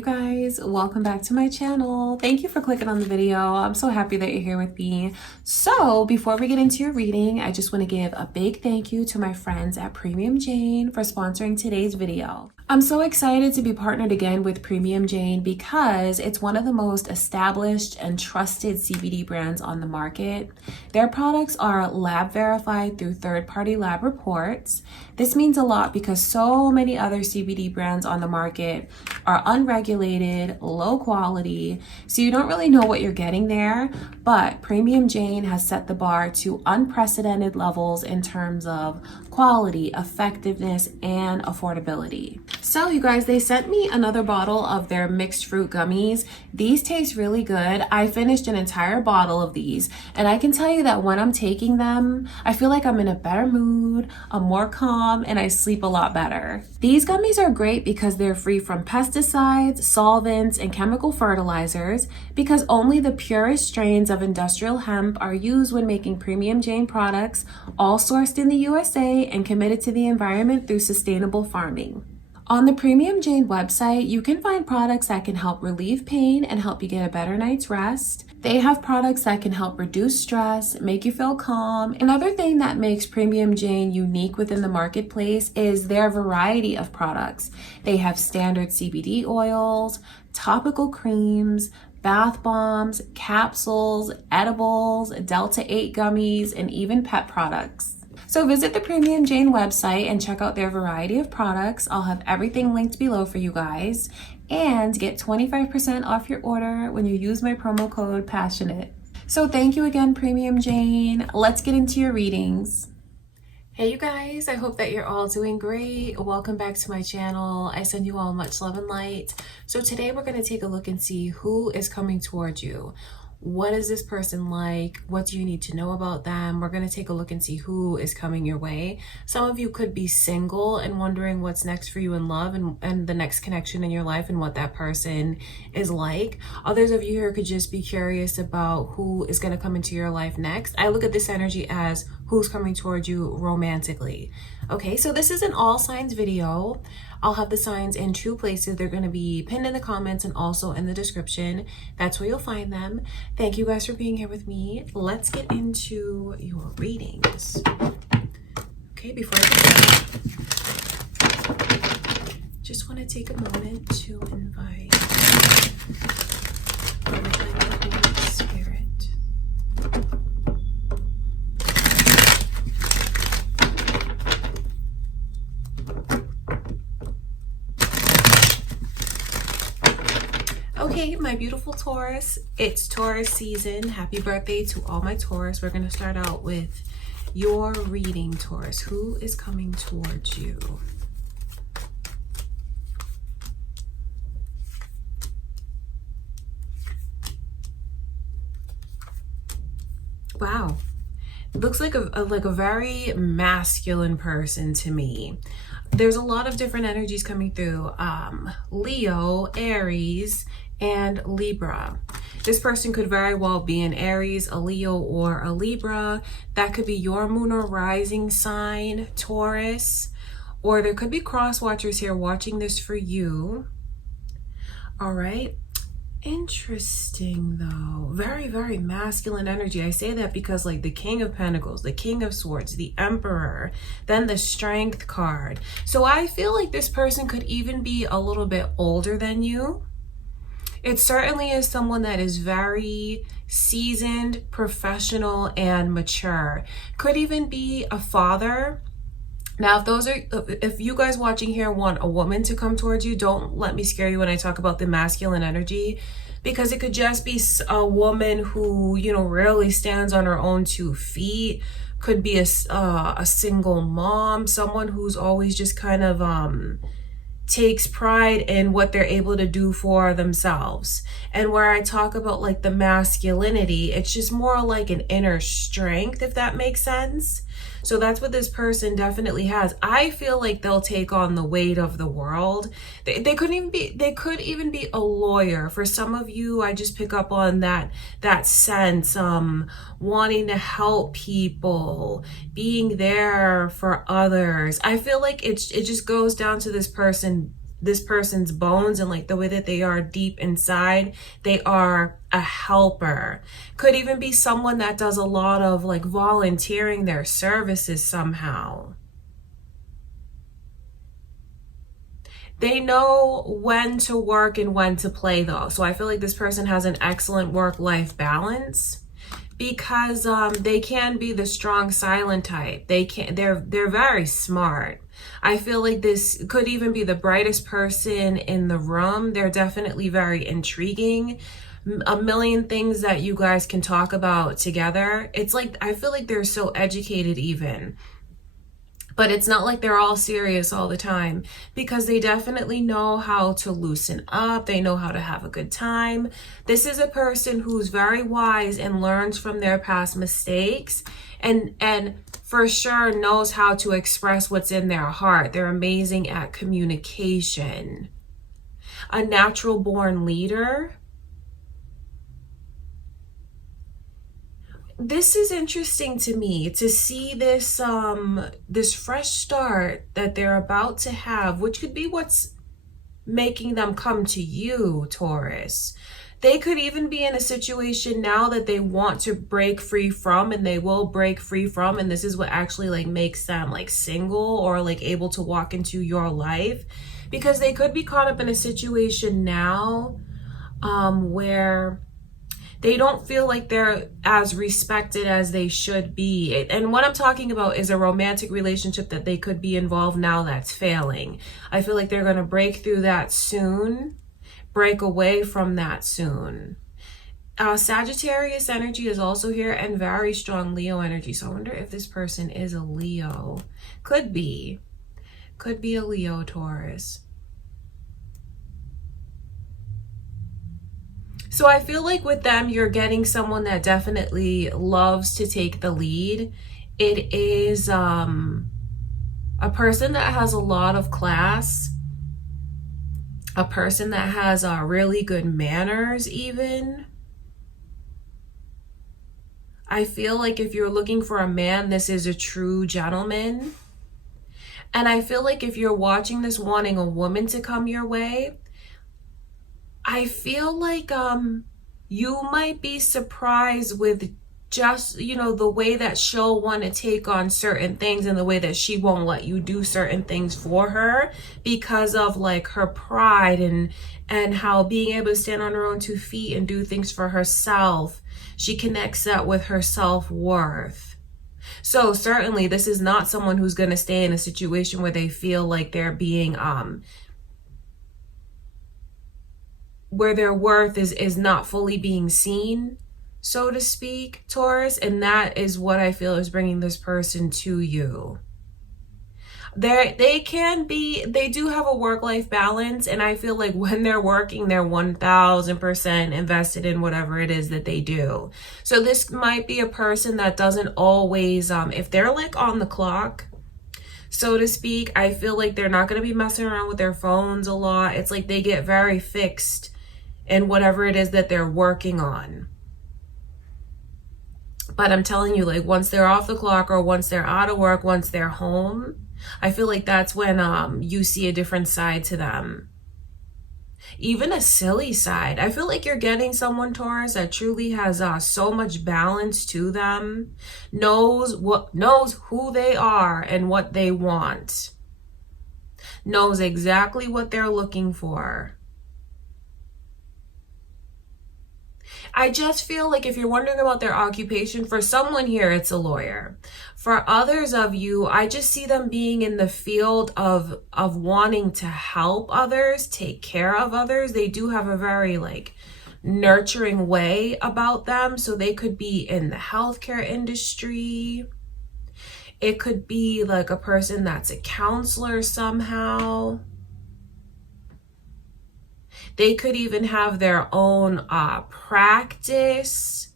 you guys, welcome back to my channel. Thank you for clicking on the video. I'm so happy that you're here with me. So before we get into your reading, I just want to give a big thank you to my friends at Premium Jane for sponsoring today's video. I'm so excited to be partnered again with Premium Jane because it's one of the most established and trusted CBD brands on the market. Their products are lab verified through third-party lab reports. This means a lot because so many other CBD brands on the market are unregulated, low quality, so you don't really know what you're getting there. But Premium Jane has set the bar to unprecedented levels in terms of quality, effectiveness, and affordability. So you guys, they sent me another bottle of their Mixed Fruit Gummies. These taste really good. I finished an entire bottle of these, and I can tell you that when I'm taking them, I feel like I'm in a better mood, I'm more calm, and I sleep a lot better. These gummies are great because they're free from pesticides, solvents, and chemical fertilizers, because only the purest strains of industrial hemp are used when making Premium Jane products, all sourced in the USA and committed to the environment through sustainable farming. On the Premium Jane website, you can find products that can help relieve pain and help you get a better night's rest. They have products that can help reduce stress, make you feel calm. Another thing that makes Premium Jane unique within the marketplace is their variety of products. They have standard CBD oils, topical creams, bath bombs, capsules, edibles, Delta 8 gummies, and even pet products. So visit the Premium Jane website and check out their variety of products. I'll have everything linked below for you guys. And get 25% off your order when you use my promo code PASSIONATE. So thank you again, Premium Jane. Let's get into your readings. Hey you guys, I hope that you're all doing great. Welcome back to my channel. I send you all much love and light. So today we're going to take a look and see who is coming towards you. What is this person like? What do you need to know about them? We're going to take a look and see who is coming your way. Some of you could be single and wondering what's next for you in love and the next connection in your life and what that person is like. Others of you here could just be curious about who is going to come into your life next. I look at this energy as who's coming towards you romantically. Okay, so this is an all signs video. I'll have the signs in two places. They're going to be pinned in the comments and also in the description. That's where you'll find them. Thank you guys for being here with me. Let's get into your readings. Okay, before I begin, just want to take a moment to invite the Holy Spirit. Okay, my beautiful Taurus, it's Taurus season. Happy birthday to all my Taurus. We're going to start out with your reading, Taurus. Who is coming towards you? Wow. It looks like a very masculine person to me. There's a lot of different energies coming through. Leo, Aries, and Libra. This person could very well be an Aries, a Leo, or a Libra. That could be your moon or rising sign, Taurus. Or there could be cross watchers here watching this for you. All right. Interesting though. Very, very masculine energy. I say that because like the King of Pentacles, the King of Swords, the Emperor, then the Strength card. So I feel like this person could even be a little bit older than you. It certainly is someone that is very seasoned, professional, and mature. Could even be a father. Now, if you guys watching here want a woman to come towards you, don't let me scare you when I talk about the masculine energy, because it could just be a woman who, you know, rarely stands on her own 2 feet. Could be a single mom, someone who's always just kind of takes pride in what they're able to do for themselves. And where I talk about like the masculinity, it's just more like an inner strength, if that makes sense. So that's what this person definitely has. I feel like they'll take on the weight of the world. They could even be a lawyer. For some of you, I just pick up on that sense, wanting to help people, being there for others. I feel like it just goes down to this person this person's bones and like the way that they are deep inside, they are a helper. Could even be someone that does a lot of like volunteering their services somehow. They know when to work and when to play though. So I feel like this person has an excellent work-life balance, because they can be the strong silent type. They're very smart. I feel like this could even be the brightest person in the room. They're definitely very intriguing. A million things that you guys can talk about together. It's like, I feel like they're so educated even. But it's not like they're all serious all the time, because they definitely know how to loosen up. They know how to have a good time. This is a person who's very wise and learns from their past mistakes, and for sure knows how to express what's in their heart. They're amazing at communication. A natural born leader. This is interesting to me to see this this fresh start that they're about to have, which could be what's making them come to you, Taurus. They could even be in a situation now that they want to break free from, and they will break free from, and this is what actually like makes them like single or like able to walk into your life, because they could be caught up in a situation now where they don't feel like they're as respected as they should be. And what I'm talking about is a romantic relationship that they could be involved now that's failing. I feel like they're going to break through that soon, break away from that soon. Sagittarius energy is also here, and very strong Leo energy. So I wonder if this person is a Leo. Could be a Leo, Taurus. So I feel like with them, you're getting someone that definitely loves to take the lead. It is a person that has a lot of class, a person that has really good manners even. I feel like if you're looking for a man, this is a true gentleman. And I feel like if you're watching this wanting a woman to come your way, I feel like you might be surprised with just, you know, the way that she'll want to take on certain things, and the way that she won't let you do certain things for her because of like her pride and how being able to stand on her own 2 feet and do things for herself, she connects that with her self-worth. So certainly this is not someone who's going to stay in a situation where they feel like they're being where their worth is not fully being seen, so to speak, Taurus. And that is what I feel is bringing this person to you. They do have a work-life balance, and I feel like when they're working, they're 1000% invested in whatever it is that they do. So this might be a person that doesn't always, if they're like on the clock, so to speak, I feel like they're not going to be messing around with their phones a lot. It's like they get very fixed in whatever it is that they're working on. But I'm telling you, like once they're off the clock, or once they're out of work, once they're home, I feel like that's when you see a different side to them. Even a silly side. I feel like you're getting someone, Taurus, that truly has so much balance to them, knows who they are and what they want, knows exactly what they're looking for. I just feel like if you're wondering about their occupation, for someone here, it's a lawyer. For others of you, I just see them being in the field of wanting to help others, take care of others. They do have a very like nurturing way about them. So they could be in the healthcare industry. It could be like a person that's a counselor somehow. They could even have their own practice.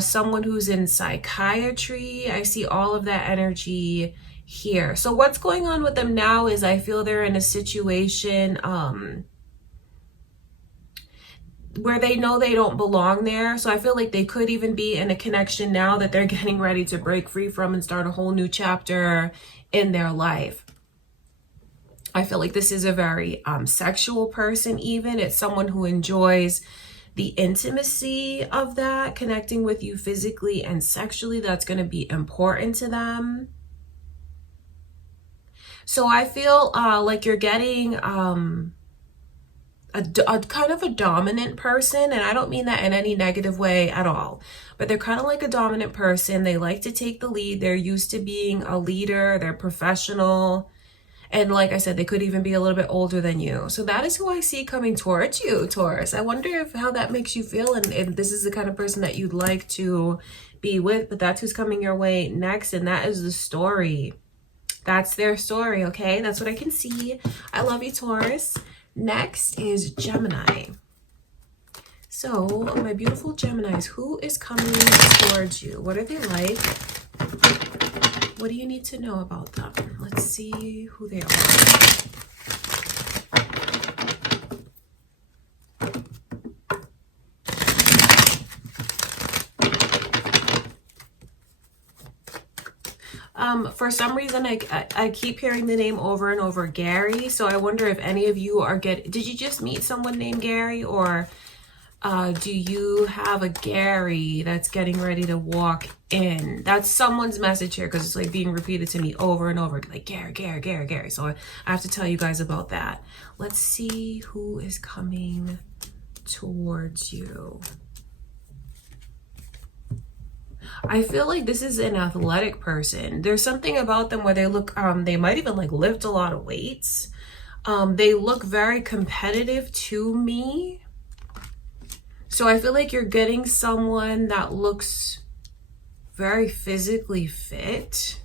Someone who's in psychiatry. I see all of that energy here. So what's going on with them now is I feel they're in a situation where they know they don't belong there. So I feel like they could even be in a connection now that they're getting ready to break free from and start a whole new chapter in their life. I feel like this is a very sexual person even. It's someone who enjoys the intimacy of that, connecting with you physically and sexually. That's going to be important to them. So I feel like you're getting a kind of a dominant person, and I don't mean that in any negative way at all, but they're kind of like a dominant person. They like to take the lead. They're used to being a leader. They're professional. And like I said, they could even be a little bit older than you. So that is who I see coming towards you, Taurus. I wonder how that makes you feel, and if this is the kind of person that you'd like to be with. But that's who's coming your way next, and that is the story. That's their story, okay? That's what I can see. I love you, Taurus. Next is Gemini. So, my beautiful Geminis, who is coming towards you? What are they like? What do you need to know about them? Let's see who they are. For some reason, I keep hearing the name over and over, Gary. So I wonder if any of you are did you just meet someone named Gary, or do you have a Gary that's getting ready to walk in? That's someone's message here, because it's like being repeated to me over and over, like Gary, Gary, Gary, Gary. So I have to tell you guys about that. Let's see who is coming towards you. I feel like this is an athletic person. There's something about them where they look, they might even like lift a lot of weights. They look very competitive to me. So I feel like you're getting someone that looks very physically fit.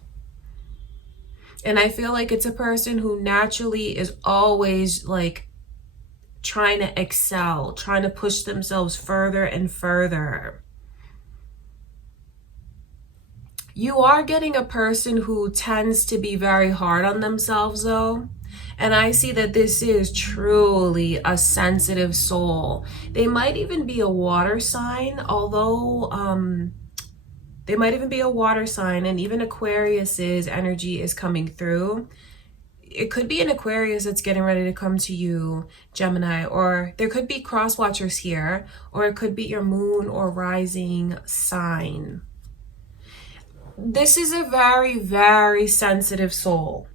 And I feel like it's a person who naturally is always like trying to excel, trying to push themselves further and further. You are getting a person who tends to be very hard on themselves though. And I see that this is truly a sensitive soul. They might even be a water sign, although they might even be a water sign, and even Aquarius's energy is coming through. It could be an Aquarius that's getting ready to come to you, Gemini, or there could be cross watchers here, or it could be your moon or rising sign. This is a very, very sensitive soul.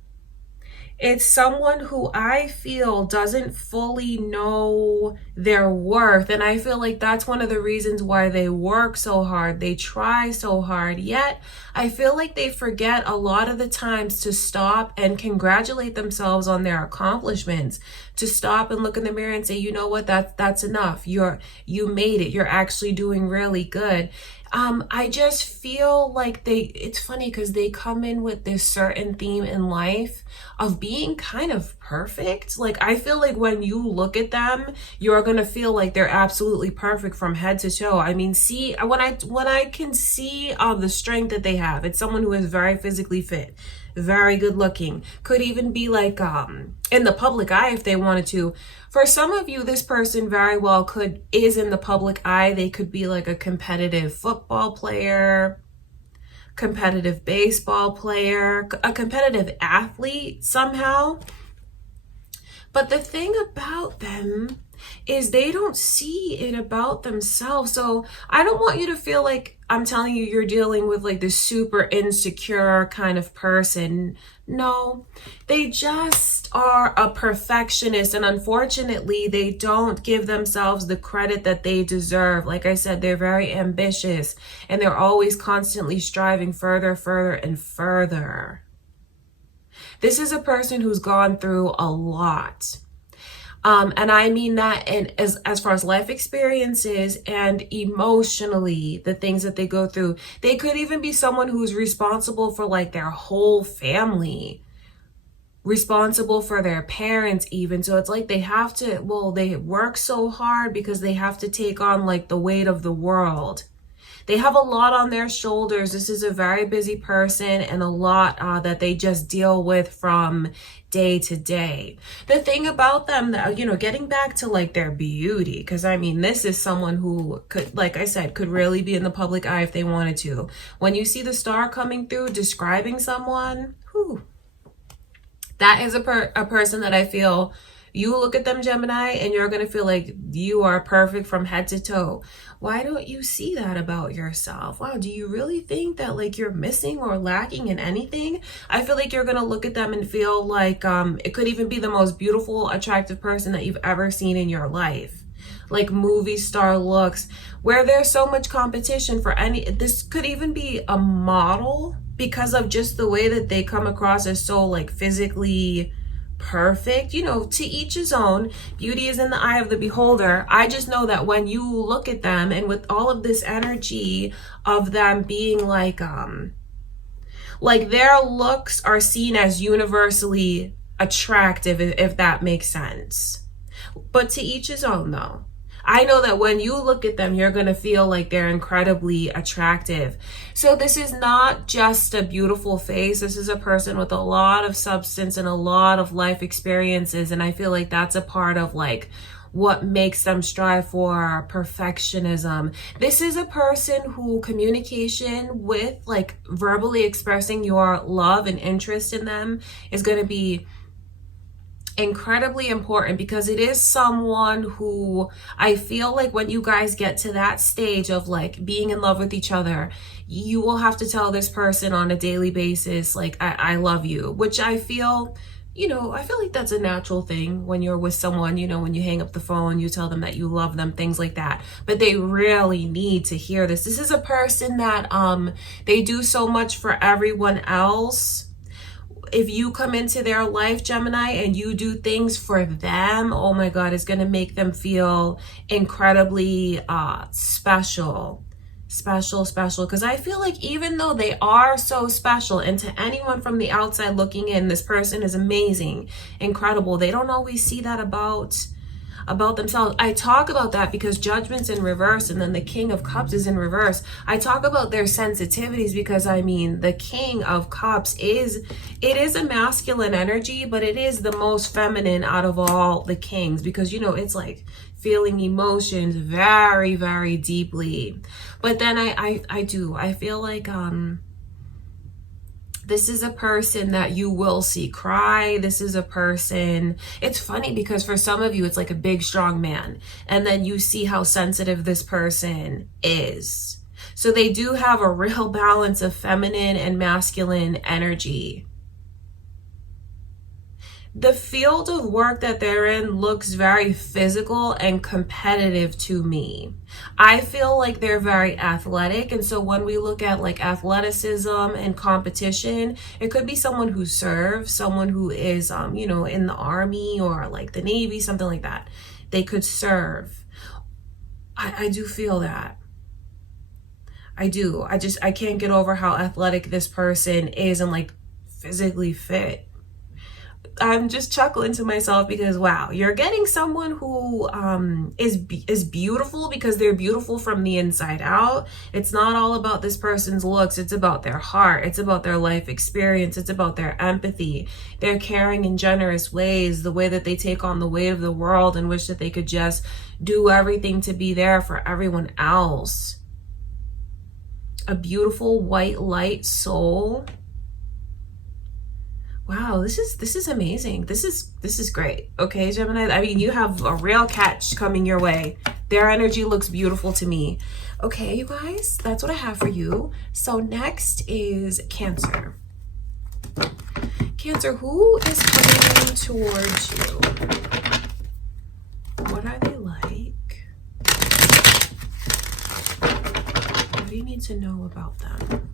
It's someone who I feel doesn't fully know their worth. And I feel like that's one of the reasons why they work so hard. They try so hard. Yet, I feel like they forget a lot of the times to stop and congratulate themselves on their accomplishments. To stop and look in the mirror and say, you know what, that's enough. You made it. You're actually doing really good. I just feel like it's funny because they come in with this certain theme in life of being kind of perfect. Like, I feel like when you look at them, you're going to feel like they're absolutely perfect from head to toe. I mean, see, when I can see the strength that they have, it's someone who is very physically fit, very good looking, could even be like in the public eye if they wanted to. For some of you, this person very well is in the public eye. They could be like a competitive football player, competitive baseball player, a competitive athlete somehow. But the thing about them is they don't see it about themselves. So I don't want you to feel like I'm telling you you're dealing with like this super insecure kind of person. No, they just are a perfectionist, and unfortunately they don't give themselves the credit that they deserve. Like I said, they're very ambitious and they're alwaas constantly striving further, further, and further. This is a person who's gone through a lot. And I mean that as far as life experiences and emotionally, the things that they go through. They could even be someone who's responsible for like their whole family, responsible for their parents even. So it's like they have to, they work so hard because they have to take on like the weight of the world. They have a lot on their shoulders. This is a very busy person, and a lot that they just deal with from day to day. The thing about them, that, you know, getting back to like their beauty, because I mean, this is someone who could, like I said, could really be in the public eye if they wanted to. When you see the star coming through describing someone, That is a person that I feel you look at them, Gemini, and you're going to feel like you are perfect from head to toe. Why don't you see that about yourself? Wow, do you really think that like you're missing or lacking in anything? I feel like you're going to look at them and feel like it could even be the most beautiful, attractive person that you've ever seen in your life. Like movie star looks, where there's so much competition for this could even be a model because of just the way that they come across as so like physically perfect. You know, to each his own. Beauty is in the eye of the beholder. I just know that when you look at them and with all of this energy of them being like their looks are seen as universally attractive, if that makes sense. But to each his own though. I know that when you look at them, you're going to feel like they're incredibly attractive. So this is not just a beautiful face. This is a person with a lot of substance and a lot of life experiences. And I feel like that's a part of like what makes them strive for perfectionism. This is a person who communication with, like verbally expressing your love and interest in them, is going to be incredibly important, because it is someone who I feel like when you guys get to that stage of like being in love with each other, you will have to tell this person on a daily basis like I love you, which I feel, you know, I feel like that's a natural thing when you're with someone. You know, when you hang up the phone, you tell them that you love them, things like that. But they really need to hear this. This is a person that they do so much for everyone else. If you come into their life, Gemini, and you do things for them, oh my God, it's going to make them feel incredibly special. Because I feel like even though they are so special, and to anyone from the outside looking in, this person is amazing, incredible, they don't always see that about themselves. I talk about that because Judgment's in reverse and then the King of Cups is in reverse. I talk about their sensitivities because I mean the King of Cups is a masculine energy, but it is the most feminine out of all the kings, because you know it's like feeling emotions very, very deeply. But then I feel like this is a person that you will see cry. This is a person, it's funny because for some of you, it's like a big, strong man. And then you see how sensitive this person is. So they do have a real balance of feminine and masculine energy. The field of work that they're in looks very physical and competitive to me. I feel like they're very athletic. And so when we look at like athleticism and competition, it could be someone who serves, someone who is, you know, in the army or like the Navy, something like that. They could serve. I do feel that. I do. I can't get over how athletic this person is and like physically fit. I'm just chuckling to myself because wow, you're getting someone who is beautiful because they're beautiful from the inside out. It's not all about this person's looks. It's about their heart. It's about their life experience. It's about their empathy, their caring and generous ways, the way that they take on the weight of the world and wish that they could just do everything to be there for everyone else. A beautiful white light soul. Wow, this is amazing. This is great. Okay, Gemini, I mean, you have a real catch coming your way. Their energy looks beautiful to me. Okay, you guys, that's what I have for you. So next is Cancer. Cancer, who is coming towards you? What are they like? What do you need to know about them?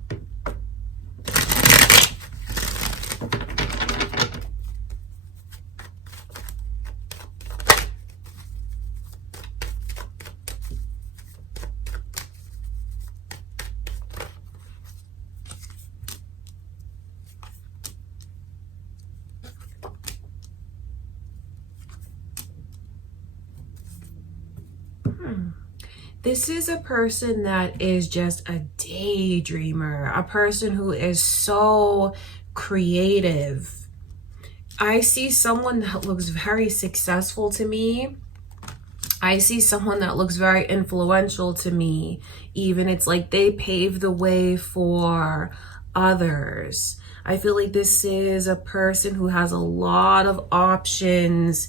This is a person that is just a daydreamer, a person who is so creative. I see someone that looks very successful to me. I see someone that looks very influential to me. Even it's like they pave the way for others. I feel like this is a person who has a lot of options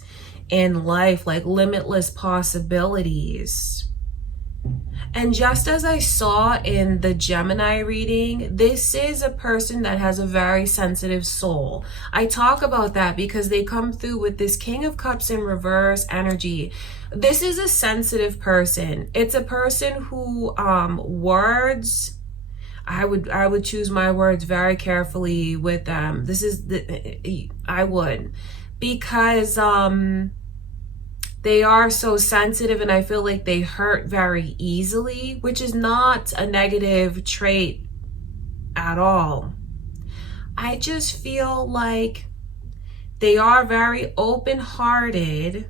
in life, like limitless possibilities. And just as I saw in the Gemini reading, this is a person that has a very sensitive soul. I talk about that because they come through with this King of Cups in reverse energy. This is a sensitive person. It's a person who words, I would choose my words very carefully with them. I would, because they are so sensitive, and I feel like they hurt very easily, which is not a negative trait at all. I just feel like they are very open-hearted,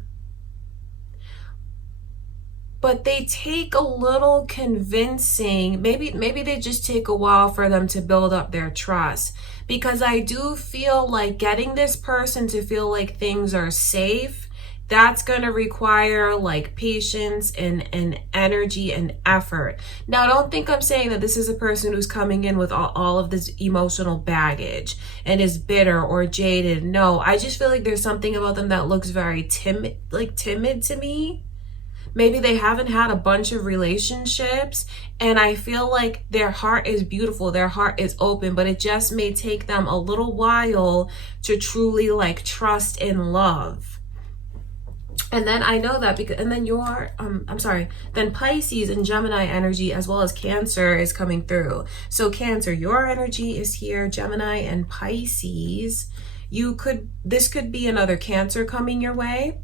but they take a little convincing. Maybe they just take a while for them to build up their trust, because I do feel like getting this person to feel like things are safe, that's going to require like patience and energy and effort. Now, don't think I'm saying that this is a person who's coming in with all of this emotional baggage and is bitter or jaded. No, I just feel like there's something about them that looks very timid to me. Maybe they haven't had a bunch of relationships, and I feel like their heart is beautiful, their heart is open, but it just may take them a little while to truly like trust and love. And then I know that because, and then then Pisces and Gemini energy, as well as Cancer, is coming through. So Cancer, your energy is here, Gemini and Pisces. This could be another Cancer coming your way,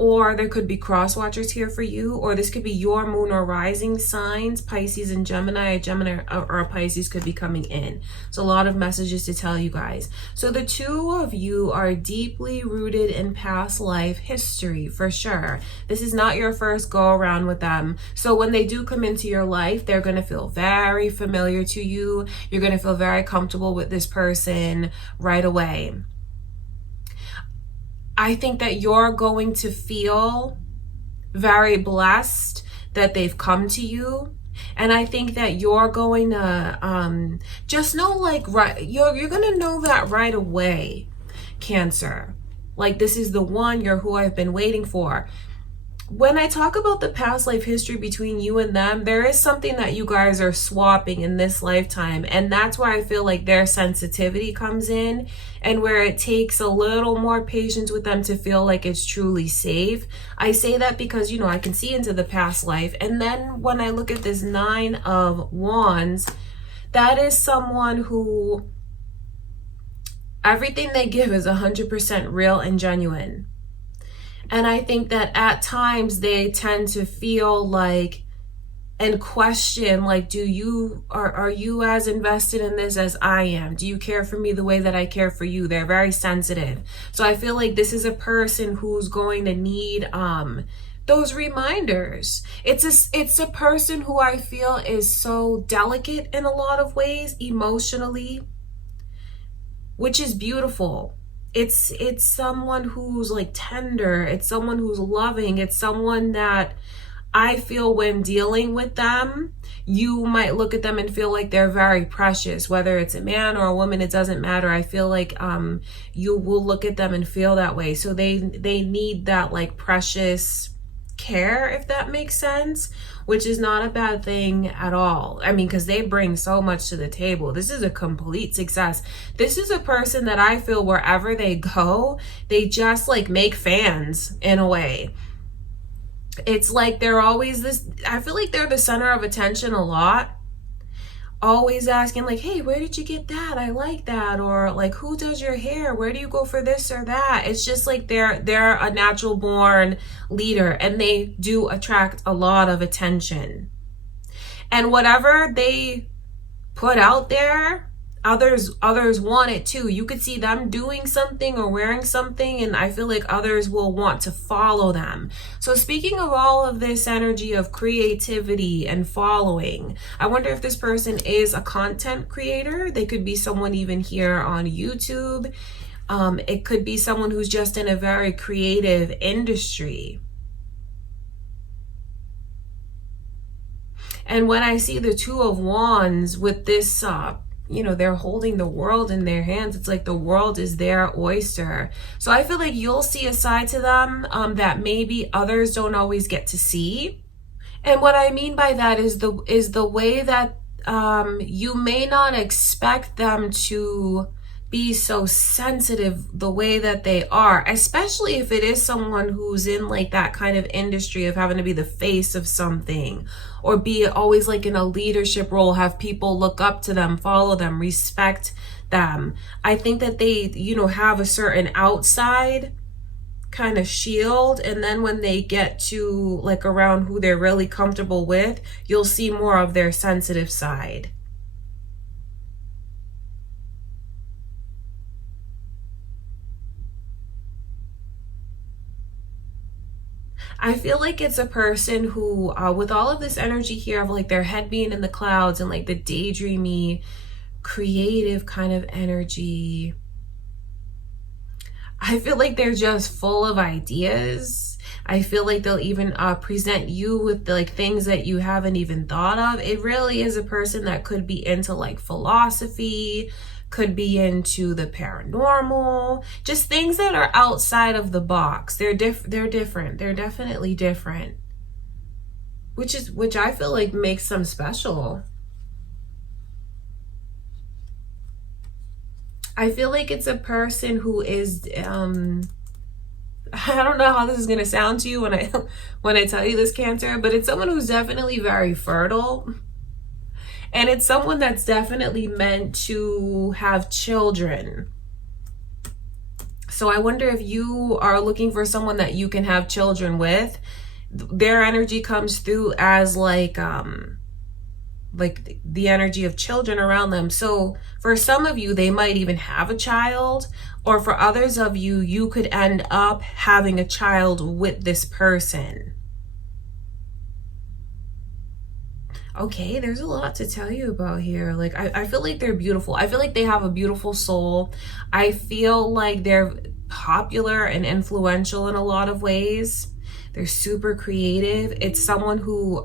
or there could be cross watchers here for you, or this could be your moon or rising signs, Pisces and Gemini. A Gemini or a Pisces could be coming in. So a lot of messages to tell you guys. So the two of you are deeply rooted in past life history, for sure. This is not your first go around with them. So when they do come into your life, they're going to feel very familiar to you. You're going to feel very comfortable with this person right away. I think that you're going to feel very blessed that they've come to you. And I think that you're going to just know, like, you're going to know that right away, Cancer. Like, this is the one, you're who I've been waiting for. When I talk about the past life history between you and them, there is something that you guys are swapping in this lifetime. And that's where I feel like their sensitivity comes in, and where it takes a little more patience with them to feel like it's truly safe. I say that because, you know, I can see into the past life. And then when I look at this Nine of Wands, that is someone who everything they give is 100% real and genuine. And I think that at times they tend to feel like and question, like, are you as invested in this as I am? Do you care for me the way that I care for you? They're very sensitive. So I feel like this is a person who's going to need those reminders. It's a person who I feel is so delicate in a lot of ways emotionally, which is beautiful. It's someone who's like tender. It's someone who's loving. It's someone that I feel when dealing with them, you might look at them and feel like they're very precious. Whether it's a man or a woman, it doesn't matter. I feel like you will look at them and feel that way. So they need that like precious care, if that makes sense, which is not a bad thing at all. I mean, because they bring so much to the table. This is a complete success. This is a person that I feel wherever they go, they just like make fans in a way. It's like they're always I feel like they're the center of attention a lot. Always asking like, hey, where did you get that? I like that. Or like, who does your hair? Where do you go for this or that? It's just like they're a natural born leader, and they do attract a lot of attention. And whatever they put out there, others want it too. You could see them doing something or wearing something, and I feel like others will want to follow them. So speaking of all of this energy of creativity and following, I wonder if this person is a content creator. They could be someone even here on YouTube. It could be someone who's just in a very creative industry. And when I see the Two of Wands with this you know, they're holding the world in their hands. It's like the world is their oyster. So I feel like you'll see a side to them that maybe others don't always get to see. And what I mean by that is the way that you may not expect them to be so sensitive the way that they are, especially if it is someone who's in like that kind of industry of having to be the face of something, or be always like in a leadership role, have people look up to them, follow them, respect them. I think that they, you know, have a certain outside kind of shield, and then when they get to like around who they're really comfortable with, you'll see more of their sensitive side. I feel like it's a person who, with all of this energy here of like their head being in the clouds and like the daydreamy, creative kind of energy, I feel like they're just full of ideas. I feel like they'll even present you with like things that you haven't even thought of. It really is a person that could be into like philosophy, could be into the paranormal, just things that are outside of the box. They're different. They're definitely different, which I feel like makes them special. I feel like it's a person who is I don't know how this is going to sound to you when I tell you this, Cancer, but it's someone who's definitely very fertile. And it's someone that's definitely meant to have children. So I wonder if you are looking for someone that you can have children with. Their energy comes through as like the energy of children around them. So for some of you, they might even have a child, or for others of you, you could end up having a child with this person. Okay, there's a lot to tell you about here. Like, I feel like they're beautiful. I feel like they have a beautiful soul. I feel like they're popular and influential in a lot of ways. They're super creative. It's someone who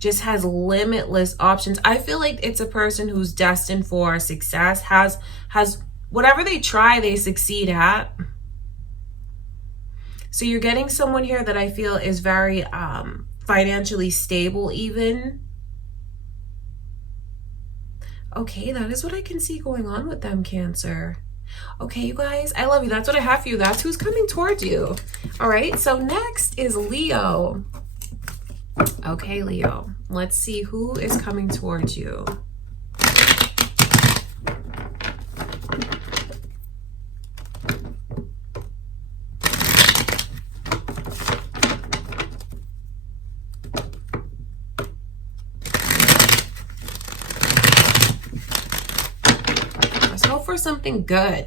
just has limitless options. I feel like it's a person who's destined for success, has whatever they try, they succeed at. So you're getting someone here that I feel is very financially stable even. Okay, that is what I can see going on with them, Cancer. Okay, you guys, I love you. That's what I have for you. That's who's coming towards you. All right, so next is Leo. Okay, Leo, let's see who is coming towards you. For something good.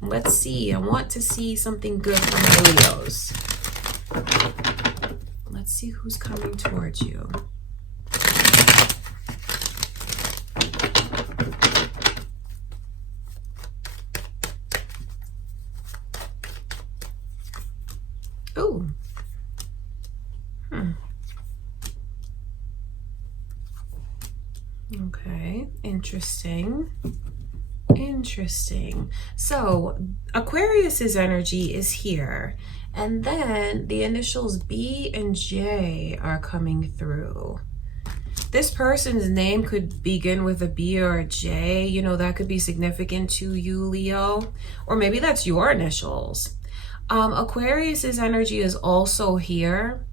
Let's see. I want to see something good from my Leos. Let's see who's coming towards you. Ooh. Okay, interesting. Interesting. So Aquarius's energy is here, and then the initials B and J are coming through. This person's name could begin with a B or a J. You know, that could be significant to you, Leo, or maybe that's your initials. Aquarius's energy is also here.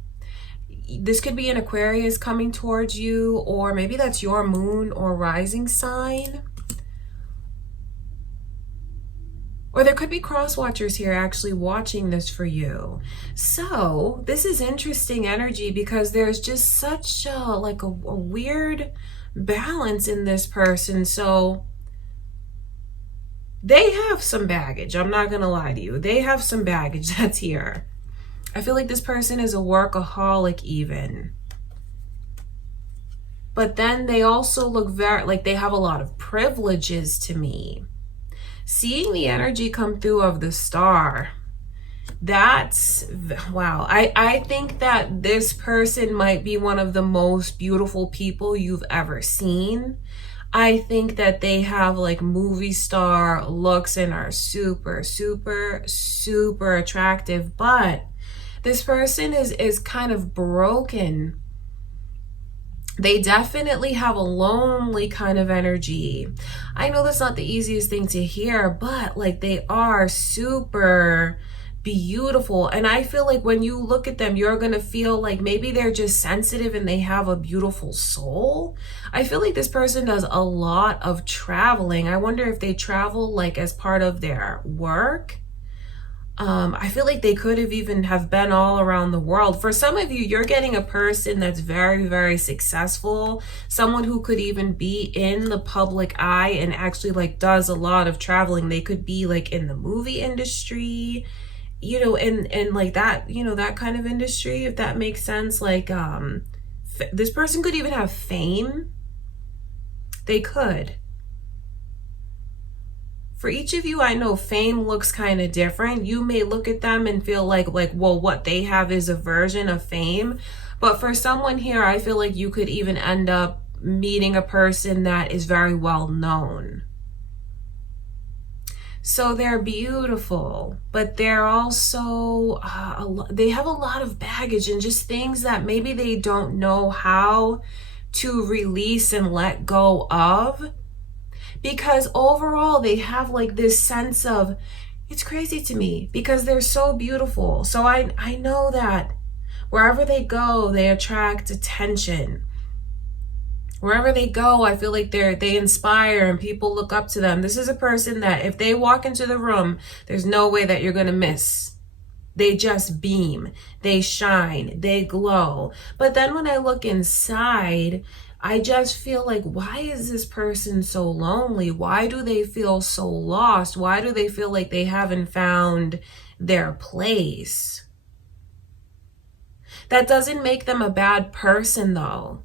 This could be an Aquarius coming towards you, or maybe that's your moon or rising sign. Or there could be cross watchers here actually watching this for you. So this is interesting energy because there's just such a weird balance in this person. So they have some baggage. I'm not going to lie to you. They have some baggage that's here. I feel like this person is a workaholic even. But then they also look very like they have a lot of privileges to me. Seeing the energy come through of the star, that's, wow. I think that this person might be one of the most beautiful people you've ever seen. I think that they have like movie star looks and are super, super, super attractive. But this person is kind of broken. They definitely have a lonely kind of energy. I know that's not the easiest thing to hear, but like they are super beautiful. And I feel like when you look at them, you're going to feel like maybe they're just sensitive and they have a beautiful soul. I feel like this person does a lot of traveling. I wonder if they travel like as part of their work. I feel like they could have even have been all around the world. For some of you, you're getting a person that's very, very successful. Someone who could even be in the public eye and actually like does a lot of traveling. They could be like in the movie industry, you know, and like that, you know, that kind of industry, if that makes sense. Like, this person could even have fame. They could. For each of you, I know fame looks kind of different. You may look at them and feel like, well, what they have is a version of fame. But for someone here, I feel like you could even end up meeting a person that is very well known. So they're beautiful, but they're also, they have a lot of baggage and just things that maybe they don't know how to release and let go of. Because overall, they have like this sense of, it's crazy to me because they're so beautiful. So I know that wherever they go, they attract attention. Wherever they go, I feel like they inspire and people look up to them. This is a person that if they walk into the room, there's no way that you're going to miss. They just beam, they shine, they glow. But then when I look inside, I just feel like, why is this person so lonely? Why do they feel so lost? Why do they feel like they haven't found their place? That doesn't make them a bad person, though.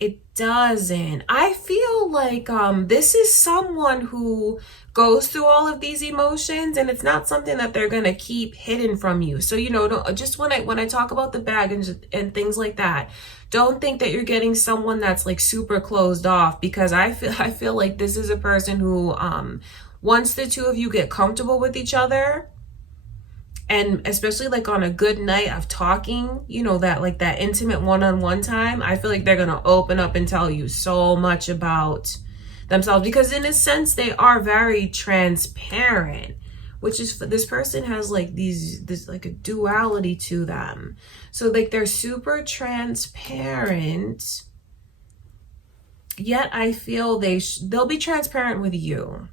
It doesn't. I feel like this is someone who goes through all of these emotions, and it's not something that they're gonna keep hidden from you. So, you know, don't, just when I talk about the baggage and things like that, don't think that you're getting someone that's like super closed off, because I feel like this is a person who once the two of you get comfortable with each other, and especially like on a good night of talking, you know, that like that intimate one-on-one time, I feel like they're gonna open up and tell you so much about themselves, because in a sense they are very transparent, which is, this person has like this like a duality to them. So like they're super transparent, yet I feel they'll be transparent with you.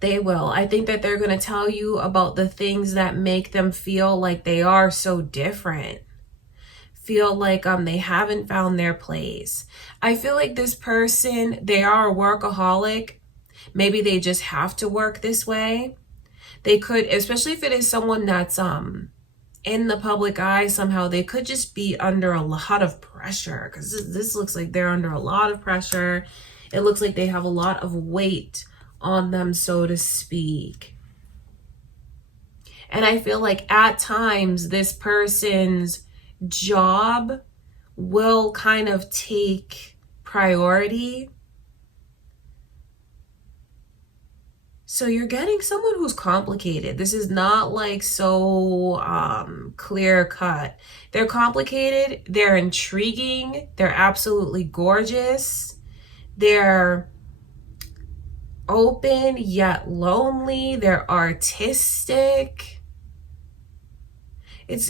They will. I think that they're going to tell you about the things that make them feel like they are so different. Feel like they haven't found their place. I feel like this person, they are a workaholic. Maybe they just have to work this way. They could, especially if it is someone that's in the public eye somehow, they could just be under a lot of pressure, because this looks like they're under a lot of pressure. It looks like they have a lot of weight on them, so to speak. And I feel like at times this person's job will kind of take priority. So you're getting someone who's complicated. This is not like so clear cut. They're complicated, they're intriguing, they're absolutely gorgeous, they're open yet lonely, they're artistic.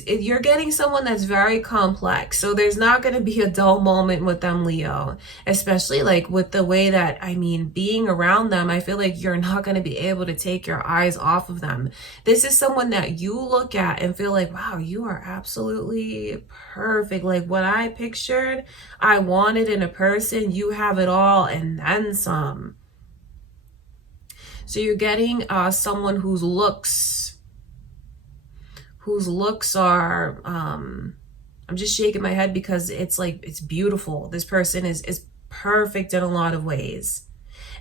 You're getting someone that's very complex. So there's not going to be a dull moment with them, Leo, especially like with the way that, I mean, being around them, I feel like you're not going to be able to take your eyes off of them. This is someone that you look at and feel like, wow, you are absolutely perfect. Like what I pictured, I wanted in a person, you have it all and then some. So you're getting someone whose looks are, I'm just shaking my head because it's like, it's beautiful. This person is perfect in a lot of ways.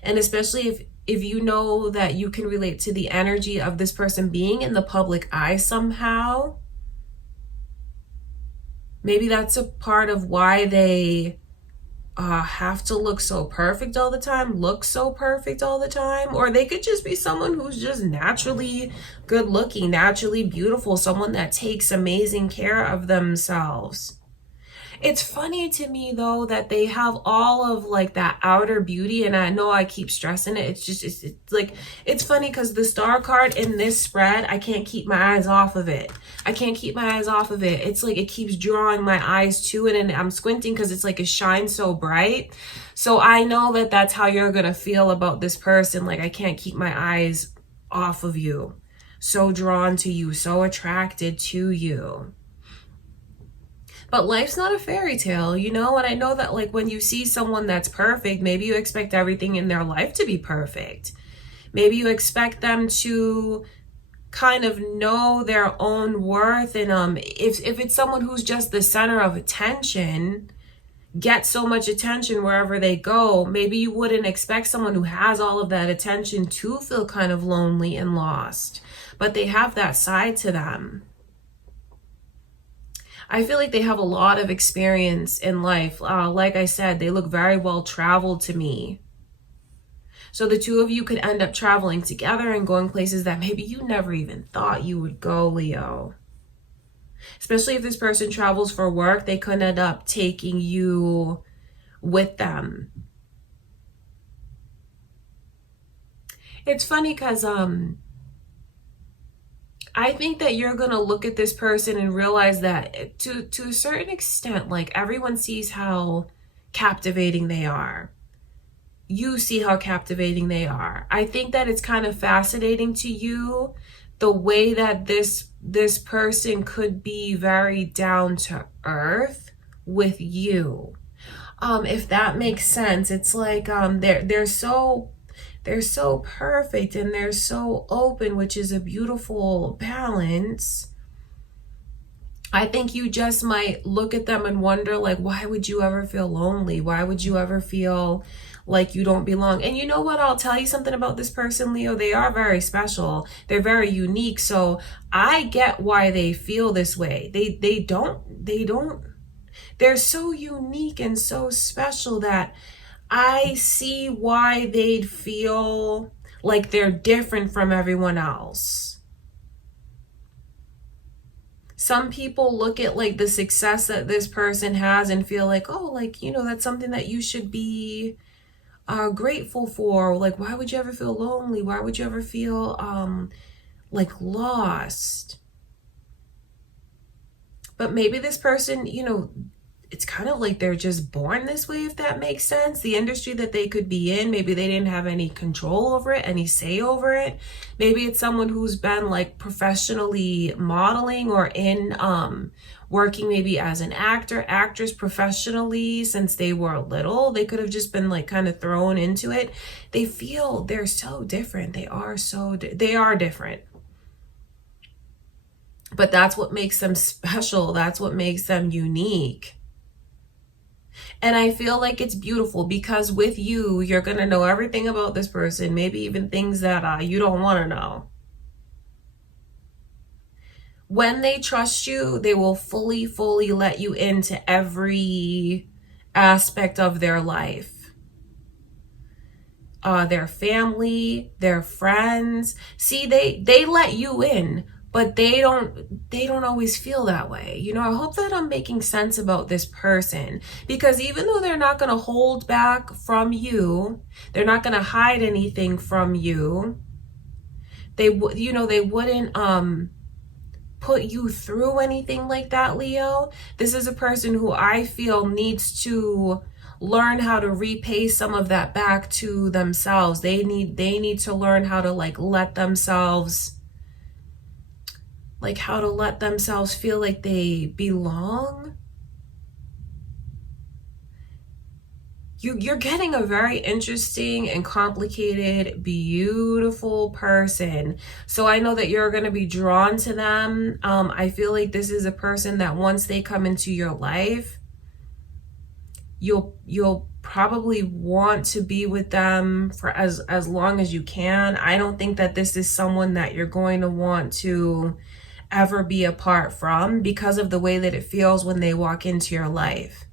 And especially if you know that you can relate to the energy of this person being in the public eye somehow, Maybe that's a part of why they have to look so perfect all the time, or they could just be someone who's just naturally good looking, naturally beautiful, someone that takes amazing care of themselves. It's funny to me though that they have all of like that outer beauty, and I know I keep stressing it. It's like, it's funny because the star card in this spread, I can't keep my eyes off of it. It's like it keeps drawing my eyes to it, and I'm squinting because it's like it shines so bright. So I know that that's how you're gonna feel about this person. Like, I can't keep my eyes off of you. So drawn to you, so attracted to you. But life's not a fairy tale, you know? And I know that like when you see someone that's perfect, maybe you expect everything in their life to be perfect. Maybe you expect them to kind of know their own worth. And if it's someone who's just the center of attention, get so much attention wherever they go, maybe you wouldn't expect someone who has all of that attention to feel kind of lonely and lost. But they have that side to them. I feel like they have a lot of experience in life. Like I said, they look very well traveled to me. So the two of you could end up traveling together and going places that maybe you never even thought you would go, Leo. Especially if this person travels for work, they could end up taking you with them. It's funny because I think that you're going to look at this person and realize that to a certain extent, like everyone sees how captivating they are. You see how captivating they are. I think that it's kind of fascinating to you the way that this person could be very down to earth with you. If that makes sense. It's like they're so perfect and they're so open, which is a beautiful balance. I think you just might look at them and wonder, like, why would you ever feel lonely? Why would you ever feel like you don't belong? And you know what? I'll tell you something about this person, Leo. They are very special. They're very unique. So I get why they feel this way. They're so unique and so special that I see why they'd feel like they're different from everyone else. Some people look at like the success that this person has and feel like, oh, like, you know, that's something that you should be grateful for. Like, why would you ever feel lonely? Why would you ever feel like lost? But maybe this person, you know, it's kind of like they're just born this way, if that makes sense. The industry that they could be in, maybe they didn't have any control over it, any say over it. Maybe it's someone who's been like professionally modeling or in working maybe as an actor, actress professionally since they were little. They could have just been like kind of thrown into it. They feel they're so different. They are different. But that's what makes them special. That's what makes them unique. And I feel like it's beautiful because with you, you're going to know everything about this person, maybe even things that you don't want to know. When they trust you, they will fully let you into every aspect of their life. Their family, their friends. See, they let you in, but they don't always feel that way. You know, I hope that I'm making sense about this person, because even though they're not going to hold back from you, they're not going to hide anything from you. They wouldn't put you through anything like that, Leo. This is a person who I feel needs to learn how to repay some of that back to themselves. They need to learn how to let themselves feel like they belong. You're getting a very interesting and complicated, beautiful person. So I know that you're going to be drawn to them. I feel like this is a person that once they come into your life, you'll probably want to be with them for as long as you can. I don't think that this is someone that you're going to want to ever be apart from because of the way that it feels when they walk into your life.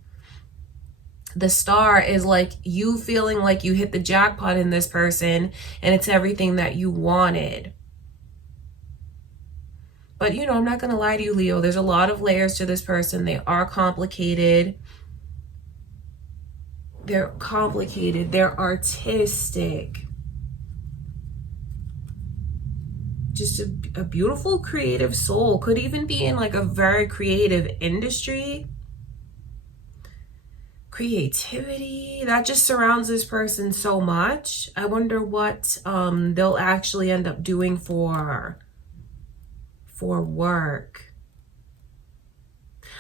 The Star is like you feeling like you hit the jackpot in this person and it's everything that you wanted. But, you know, I'm not going to lie to you, Leo. There's a lot of layers to this person. They are complicated. They're complicated. They're artistic. Just a beautiful creative soul. Could even be in like a very creative industry. Creativity that just surrounds this person so much. I wonder what they'll actually end up doing for work.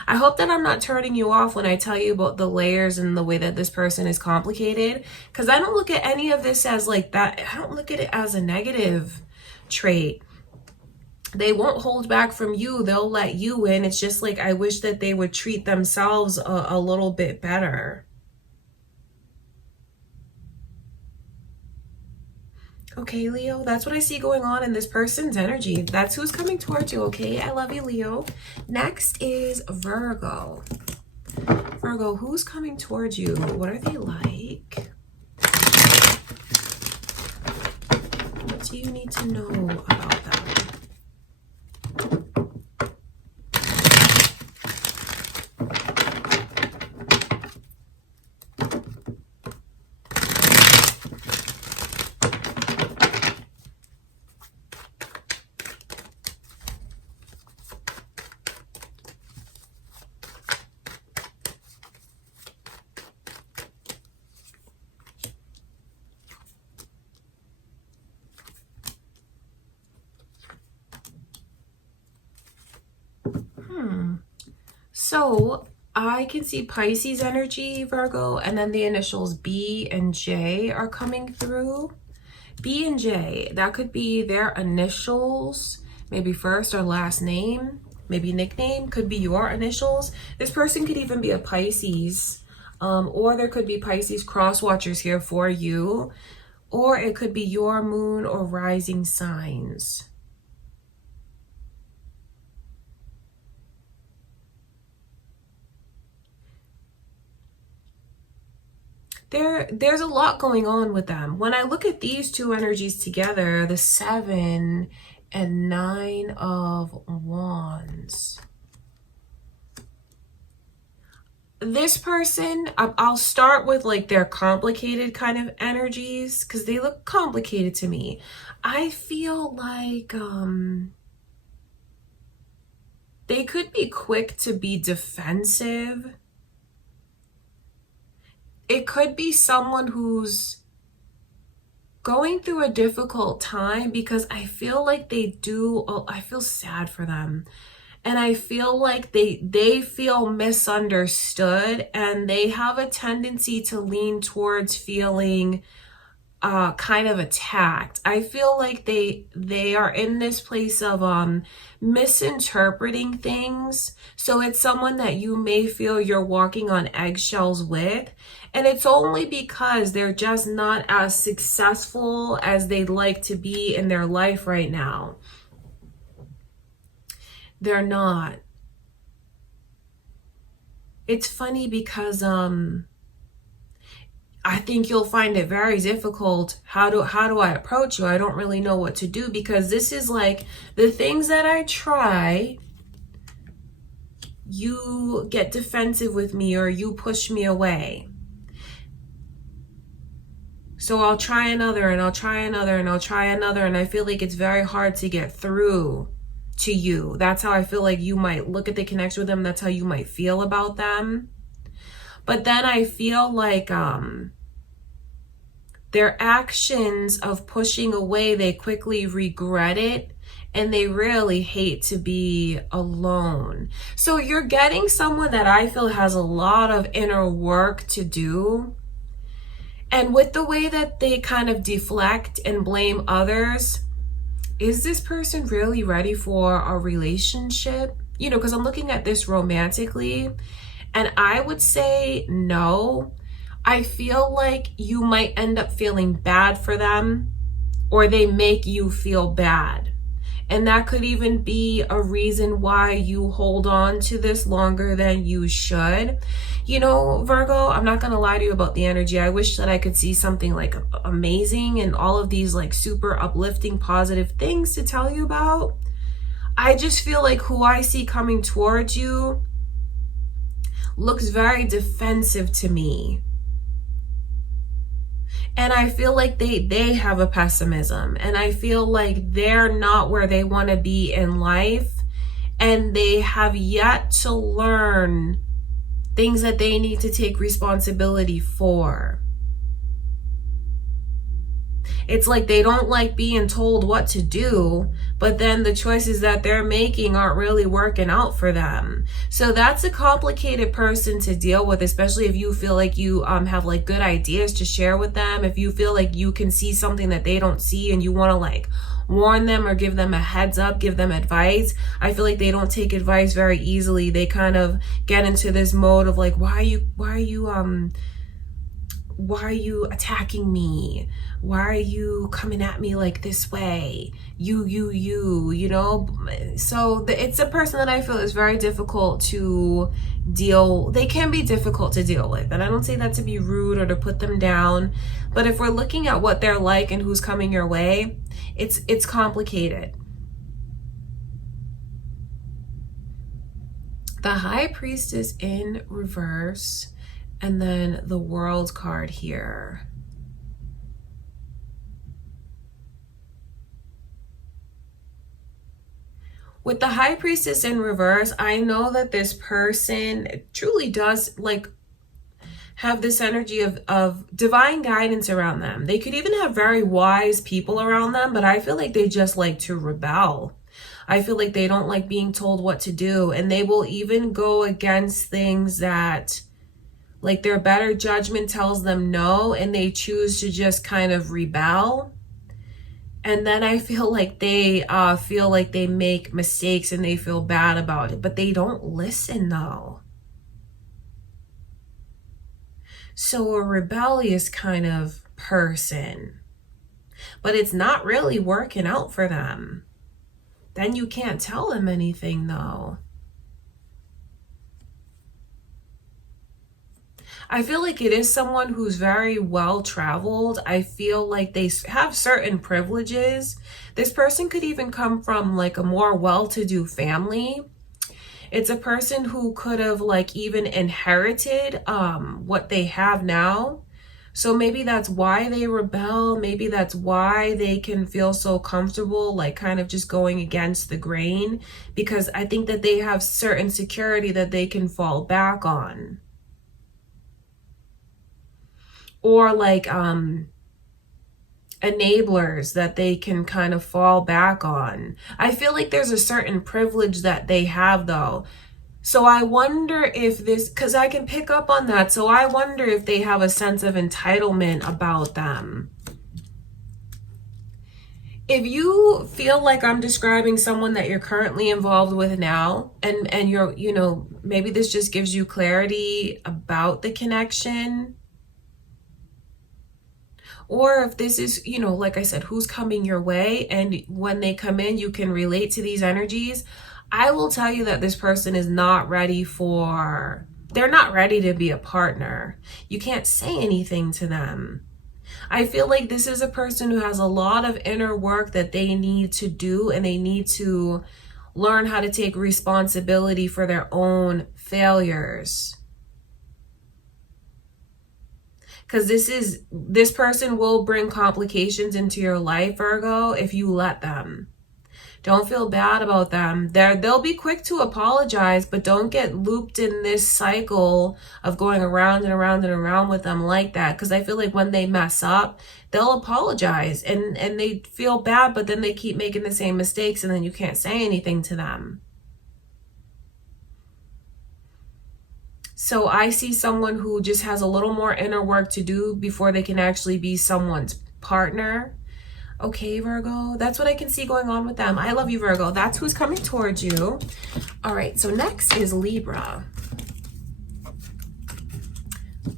I hope that I'm not turning you off when I tell you about the layers and the way that this person is complicated, because I don't look at any of this as like that. I don't look at it as a negative trait. They won't hold back from you. They'll let you in. It's just like, I wish that they would treat themselves a little bit better. Okay, Leo, that's what I see going on in this person's energy. That's who's coming towards you, okay? I love you, Leo. Next is Virgo. Virgo, who's coming towards you? What are they like? What do you need to know about them? So I can see Pisces energy, Virgo, and then the initials B and J are coming through. B and J, that could be their initials, maybe first or last name, maybe nickname, could be your initials. This person could even be a Pisces, or there could be Pisces cross watchers here for you, or it could be your moon or rising signs. There's a lot going on with them. When I look at these two energies together, the 7 and 9 of Wands. This person, I'll start with like their complicated kind of energies because they look complicated to me. I feel like they could be quick to be defensive. It could be someone who's going through a difficult time because I feel like I feel sad for them. And I feel like they feel misunderstood and they have a tendency to lean towards feeling kind of attacked. I feel like they are in this place of misinterpreting things. So it's someone that you may feel you're walking on eggshells with, and it's only because they're just not as successful as they'd like to be in their life right now. They're not. It's funny because I think you'll find it very difficult. How do I approach you? I don't really know what to do because this is like the things that I try, you get defensive with me or you push me away. So I'll try another and I'll try another and I'll try another, and I feel like it's very hard to get through to you. That's how I feel like you might look at the connection with them. That's how you might feel about them. But then I feel like their actions of pushing away, they quickly regret it and they really hate to be alone. So you're getting someone that I feel has a lot of inner work to do. And with the way that they kind of deflect and blame others, is this person really ready for a relationship? You know, because I'm looking at this romantically, and I would say no. I feel like you might end up feeling bad for them, or they make you feel bad. And that could even be a reason why you hold on to this longer than you should. You know, Virgo, I'm not going to lie to you about the energy. I wish that I could see something like amazing and all of these like super uplifting, positive things to tell you about. I just feel like who I see coming towards you looks very defensive to me. And I feel like they have a pessimism, and I feel like they're not where they want to be in life, and they have yet to learn things that they need to take responsibility for. It's like they don't like being told what to do, but then the choices that they're making aren't really working out for them. So that's a complicated person to deal with, especially if you feel like you have like good ideas to share with them. If you feel like you can see something that they don't see and you want to like warn them or give them a heads up, give them advice. I feel like they don't take advice very easily. They kind of get into this mode of like, why are you attacking me? Why are you coming at me like this way? You know? So it's a person that I feel is very difficult to deal. They can be difficult to deal with. And I don't say that to be rude or to put them down. But if we're looking at what they're like and who's coming your way, it's complicated. The High Priestess in reverse, and then the World card here. With the High Priestess in reverse, I know that this person truly does like have this energy of divine guidance around them. They could even have very wise people around them, but I feel like they just like to rebel. I feel like they don't like being told what to do, and they will even go against things that like their better judgment tells them no, and they choose to just kind of rebel. And then I feel like they make mistakes and they feel bad about it, but they don't listen though. So a rebellious kind of person, but it's not really working out for them. Then you can't tell them anything though. I feel like it is someone who's very well traveled. I feel like they have certain privileges. This person could even come from like a more well-to-do family. It's a person who could have like even inherited what they have now. So maybe that's why they rebel. Maybe that's why they can feel so comfortable, like kind of just going against the grain, because I think that they have certain security that they can fall back on. Or like enablers that they can kind of fall back on. I feel like there's a certain privilege that they have though. So I wonder if this, because I can pick up on that. So I wonder if they have a sense of entitlement about them. If you feel like I'm describing someone that you're currently involved with now, and you're, you know, maybe this just gives you clarity about the connection. Or if this is, you know, like I said, who's coming your way, and when they come in, you can relate to these energies. I will tell you that this person is not ready they're not ready to be a partner. You can't say anything to them. I feel like this is a person who has a lot of inner work that they need to do, and they need to learn how to take responsibility for their own failures. Because this person will bring complications into your life, Virgo, if you let them. Don't feel bad about them. They'll be quick to apologize, but don't get looped in this cycle of going around and around and around with them like that. Because I feel like when they mess up, they'll apologize and they feel bad, but then they keep making the same mistakes, and then you can't say anything to them. So I see someone who just has a little more inner work to do before they can actually be someone's partner. Okay, Virgo, that's what I can see going on with them. I love you, Virgo. That's who's coming towards you. All right, so next is Libra.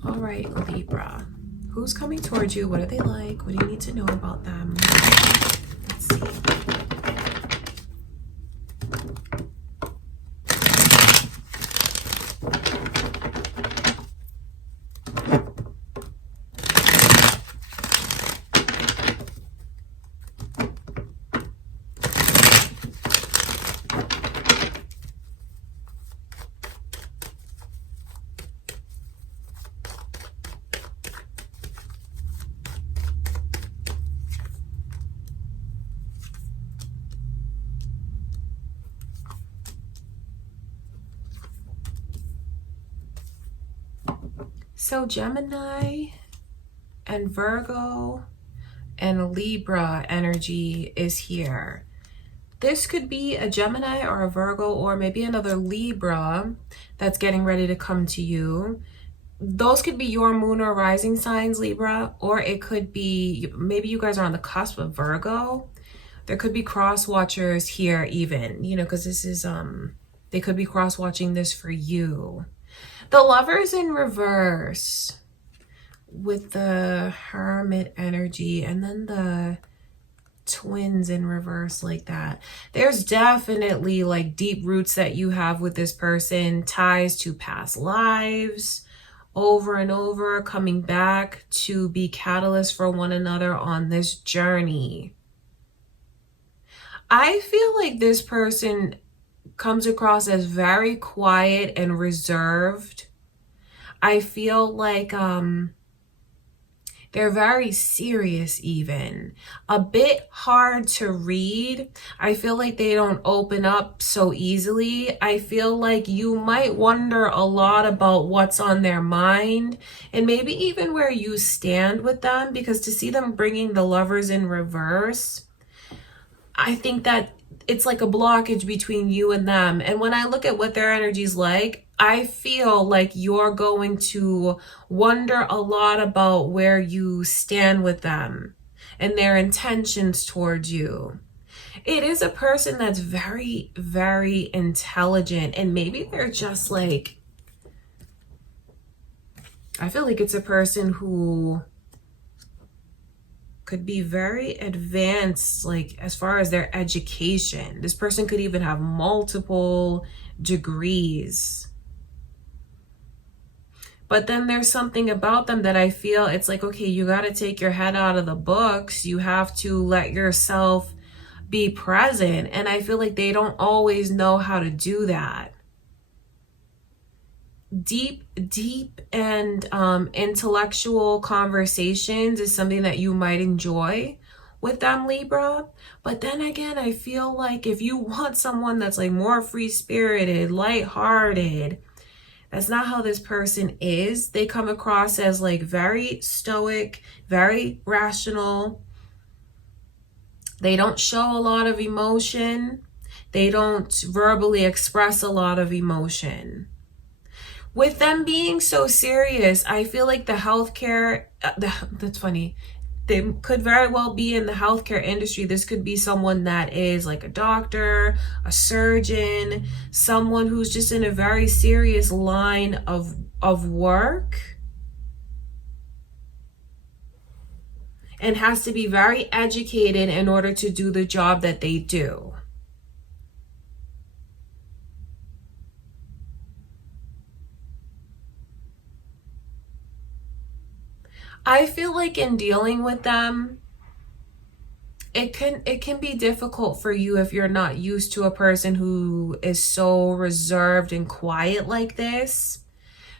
All right, Libra. Who's coming towards you? What are they like? What do you need to know about them? Let's see. So Gemini and Virgo and Libra energy is here. This could be a Gemini or a Virgo or maybe another Libra that's getting ready to come to you. Those could be your moon or rising signs, Libra, or it could be maybe you guys are on the cusp of Virgo. There could be cross watchers here even, you know, because this is they could be cross watching this for you. The Lovers in reverse with the Hermit energy, and then the Twins in reverse like that. There's definitely like deep roots that you have with this person, ties to past lives, over and over, coming back to be catalysts for one another on this journey. I feel like this person comes across as very quiet and reserved. I feel like they're very serious even. A bit hard to read. I feel like they don't open up so easily. I feel like you might wonder a lot about what's on their mind and maybe even where you stand with them, because to see them bringing the Lovers in reverse, I think that it's like a blockage between you and them. And when I look at what their energy's like, I feel like you're going to wonder a lot about where you stand with them and their intentions towards you. It is a person that's very, very intelligent, and maybe they're just like, I feel like it's a person who could be very advanced, like as far as their education. This person could even have multiple degrees. But then there's something about them that I feel it's like, okay, you got to take your head out of the books. You have to let yourself be present. And I feel like they don't always know how to do that. Deep and intellectual conversations is something that you might enjoy with them, Libra. But then again, I feel like if you want someone that's like more free-spirited, lighthearted, that's not how this person is. They come across as like very stoic, very rational. They don't show a lot of emotion. They don't verbally express a lot of emotion. With them being so serious, I feel like the healthcare, that's funny. They could very well be in the healthcare industry. This could be someone that is like a doctor, a surgeon, someone who's just in a very serious line of work and has to be very educated in order to do the job that they do. I feel like in dealing with them, it can be difficult for you if you're not used to a person who is so reserved and quiet like this.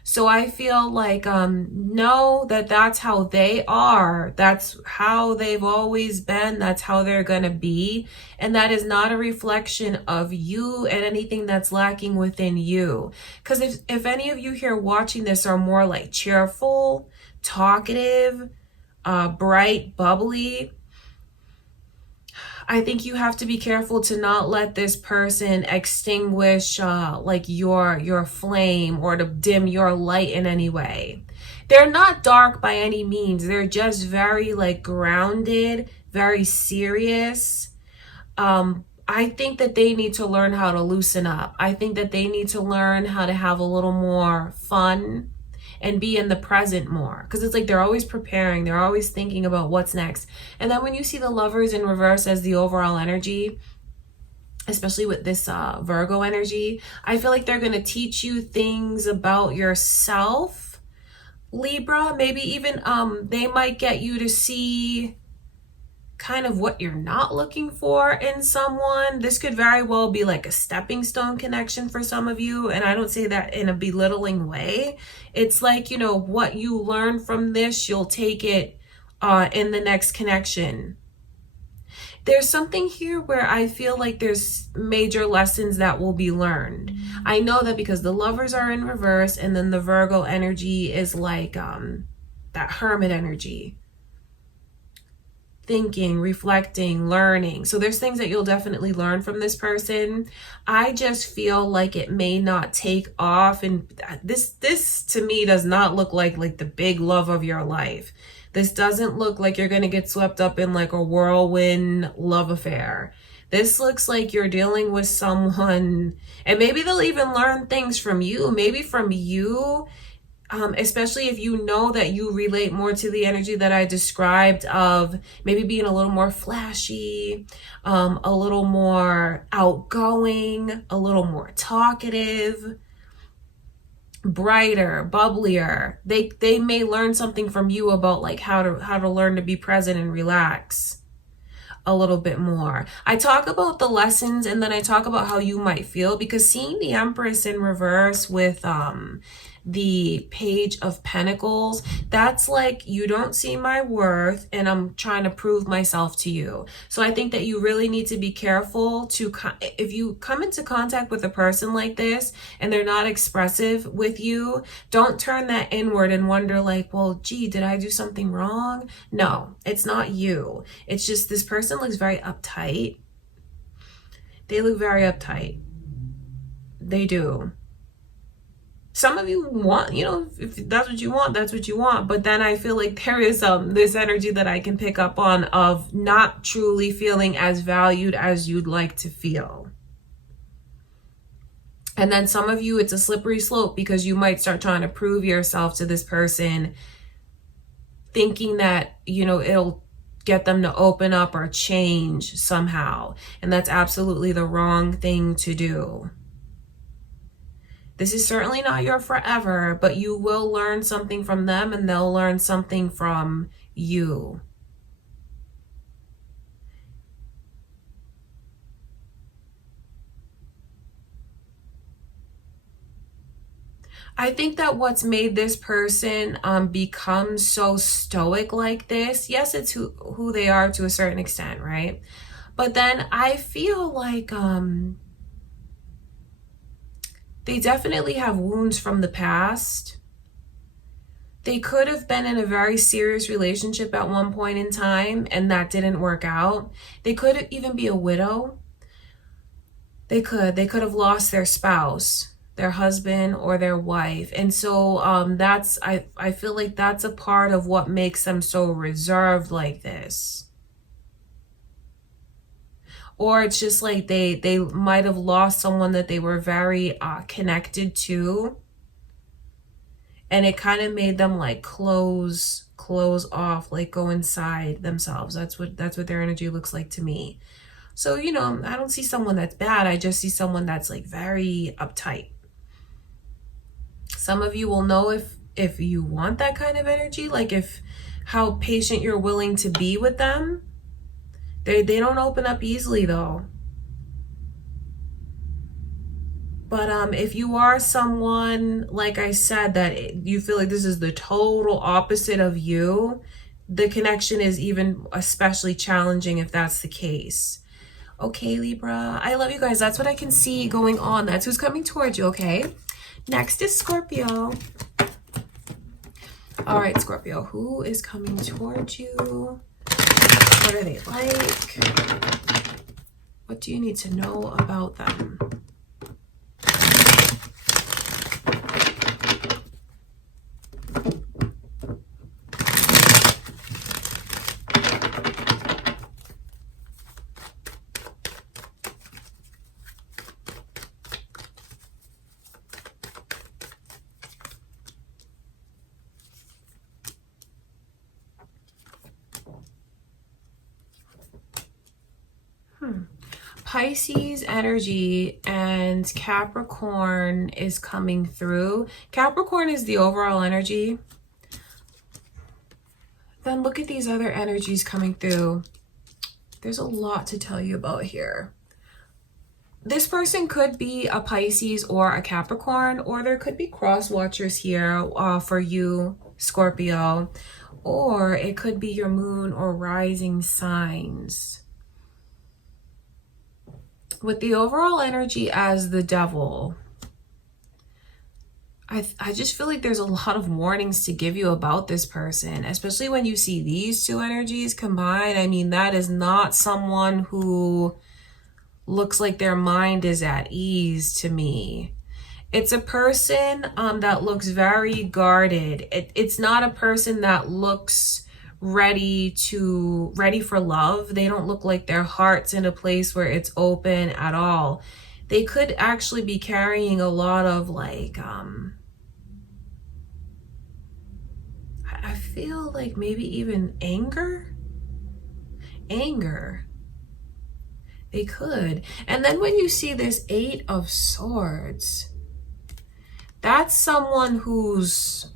So I feel like know that that's how they are. That's how they've always been. That's how they're going to be. And that is not a reflection of you and anything that's lacking within you. Because if any of you here watching this are more like cheerful, talkative, bright, bubbly, I think you have to be careful to not let this person extinguish like your flame or to dim your light in any way. They're not dark by any means. They're just very like grounded, very serious. I think that they need to learn how to loosen up. I think that they need to learn how to have a little more fun and be in the present more, because it's like they're always preparing, they're always thinking about what's next. And then when you see the Lovers in reverse as the overall energy, especially with this Virgo energy, I feel like they're going to teach you things about yourself, Libra. Maybe even they might get you to see kind of what you're not looking for in someone. This could very well be like a stepping stone connection for some of you, and I don't say that in a belittling way. It's like, you know, what you learn from this, you'll take it in the next connection. There's something here where I feel like there's major lessons that will be learned. I know that because the lovers are in reverse, and then the Virgo energy is like that hermit energy. Thinking, reflecting, learning. So there's things that you'll definitely learn from this person. I just feel like it may not take off, and this to me does not look like the big love of your life. This doesn't look like you're going to get swept up in like a whirlwind love affair. This looks like you're dealing with someone, and maybe they'll even learn things from you, maybe from you. Especially if you know that you relate more to the energy that I described of maybe being a little more flashy, a little more outgoing, a little more talkative, brighter, bubblier. They may learn something from you about like how to learn to be present and relax a little bit more. I talk about the lessons, and then I talk about how you might feel, because seeing the Empress in reverse with the Page of Pentacles, that's like, you don't see my worth and I'm trying to prove myself to you. So I think that you really need to be careful to, if you come into contact with a person like this and they're not expressive with you, don't turn that inward and wonder like, well, gee, did I do something wrong? No, it's not you. It's just this person looks very uptight. They look very uptight. They do. Some of you want, you know, if that's what you want, that's what you want. But then I feel like there is this energy that I can pick up on of not truly feeling as valued as you'd like to feel. And then some of you, it's a slippery slope, because you might start trying to prove yourself to this person, thinking that, you know, it'll get them to open up or change somehow. And that's absolutely the wrong thing to do. This is certainly not your forever, but you will learn something from them and they'll learn something from you. I think that what's made this person become so stoic like this, yes, it's who they are to a certain extent, right? But then I feel like they definitely have wounds from the past. They could have been in a very serious relationship at one point in time and that didn't work out. They could even be a widow. They could have lost their spouse, their husband or their wife. And so that's, I feel like that's a part of what makes them so reserved like this. Or it's just like they might have lost someone that they were very connected to. And it kind of made them like close off, like go inside themselves. That's what their energy looks like to me. So, you know, I don't see someone that's bad. I just see someone that's like very uptight. Some of you will know if you want that kind of energy, like how patient you're willing to be with them. They don't open up easily though. But if you are someone, like I said, that you feel like this is the total opposite of you, the connection is even especially challenging if that's the case. Okay, Libra, I love you guys. That's what I can see going on. That's who's coming towards you, okay? Next is Scorpio. All right, Scorpio, who is coming towards you? What are they like? What do you need to know about them? Pisces energy and Capricorn is coming through. Capricorn is the overall energy. Then look at these other energies coming through. There's a lot to tell you about here. This person could be a Pisces or a Capricorn, or there could be cross watchers here for you, Scorpio, or it could be your moon or rising signs. With the overall energy as the devil, I just feel like there's a lot of warnings to give you about this person, especially when you see these two energies combined. I mean, that is not someone who looks like their mind is at ease to me. It's a person that looks very guarded. It's not a person that looks ready for love. They don't look like their heart's in a place where it's open at all. They could actually be carrying a lot of like I feel like maybe even anger. They could. And then when you see this 8 of Swords, that's someone whose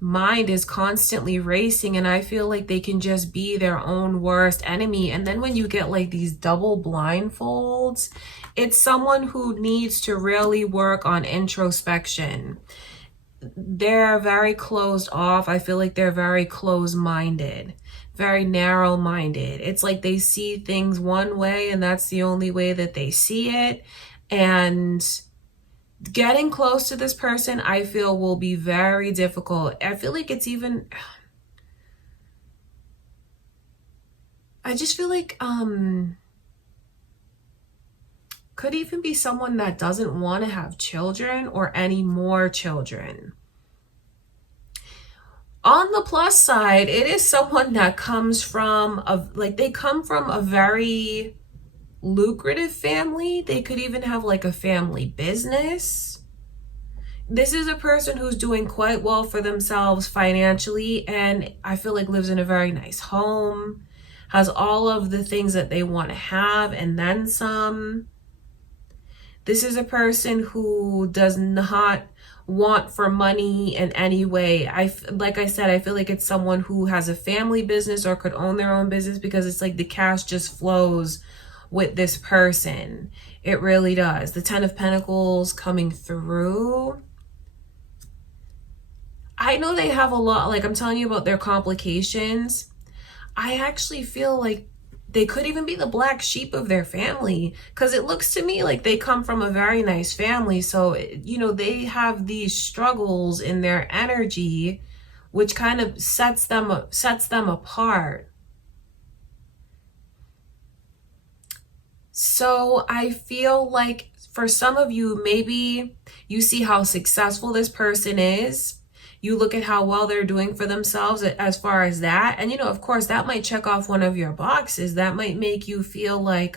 mind is constantly racing, and I feel like they can just be their own worst enemy. And then when you get like these double blindfolds, it's someone who needs to really work on introspection. They're very closed off. I feel like they're very closed-minded, very narrow-minded. It's like they see things one way and that's the only way that they see it. And getting close to this person, I feel, will be very difficult. I feel like it's even, I just feel like could even be someone that doesn't want to have children or any more children. On the plus side, it is someone that comes from they come from a very lucrative family. They could even have like a family business. This is a person who's doing quite well for themselves financially, and I feel like lives in a very nice home, has all of the things that they want to have and then some. This is a person who does not want for money in any way. Like I said, I feel like it's someone who has a family business or could own their own business, because it's like the cash just flows with this person. It really does. The 10 of Pentacles coming through. I know they have a lot, like I'm telling you about their complications. I actually feel like they could even be the black sheep of their family, because it looks to me like they come from a very nice family. So, you know, they have these struggles in their energy, which kind of sets them apart. So I feel like for some of you, maybe you see how successful this person is. You look at how well they're doing for themselves as far as that. And, you know, of course, that might check off one of your boxes. That might make you feel like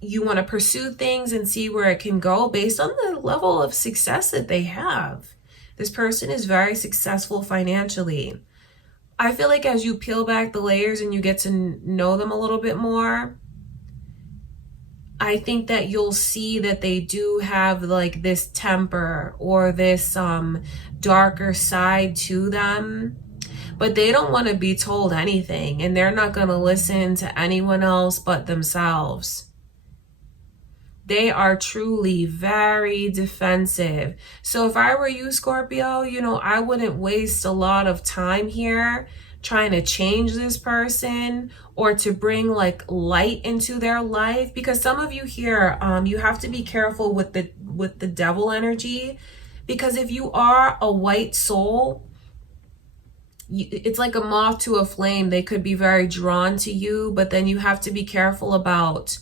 you want to pursue things and see where it can go based on the level of success that they have. This person is very successful financially. I feel like as you peel back the layers and you get to know them a little bit more, I think that you'll see that they do have like this temper or this darker side to them, but they don't want to be told anything, and they're not going to listen to anyone else but themselves. They are truly very defensive. So if I were you, Scorpio, you know, I wouldn't waste a lot of time here trying to change this person or to bring like light into their life, because some of you here, you have to be careful with the devil energy, because if you are a white soul, it's like a moth to a flame. They could be very drawn to you, but then you have to be careful about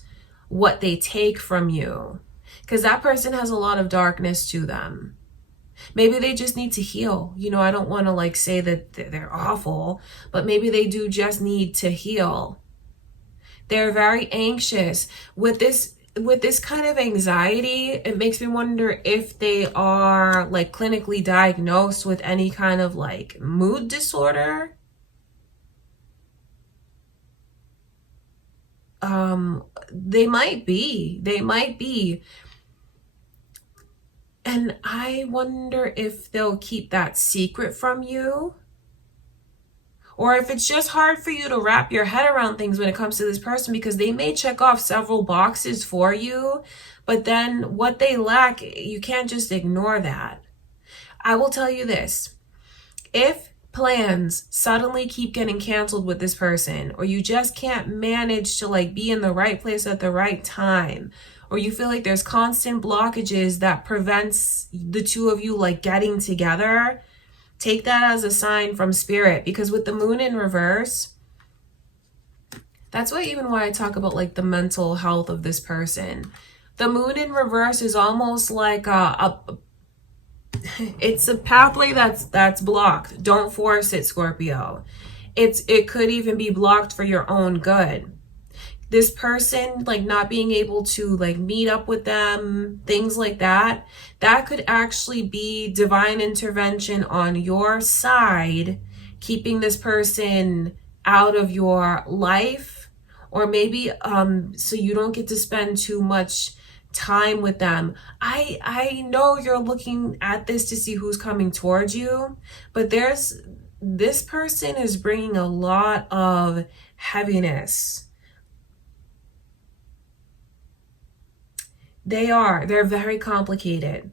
what they take from you, because that person has a lot of darkness to them. Maybe they just need to heal. You know, I don't want to like say that they're awful, but maybe they do just need to heal. They're very anxious. With this kind of anxiety, it makes me wonder if they are like clinically diagnosed with any kind of like mood disorder. They might be. And I wonder if they'll keep that secret from you, or if it's just hard for you to wrap your head around things when it comes to this person, because they may check off several boxes for you, but then what they lack, you can't just ignore that. I will tell you this. If plans suddenly keep getting canceled with this person, or you just can't manage to like be in the right place at the right time, or you feel like there's constant blockages that prevents the two of you like getting together, take that as a sign from spirit. Because with the moon in reverse, that's why I talk about like the mental health of this person. The moon in reverse is almost like it's a pathway that's blocked. Don't force it, Scorpio. It could even be blocked for your own good. This person like not being able to like meet up with them, things like that, that could actually be divine intervention on your side, keeping this person out of your life, or maybe so you don't get to spend too much time with them. I know you're looking at this to see who's coming towards you, but this person is bringing a lot of heaviness. They're very complicated.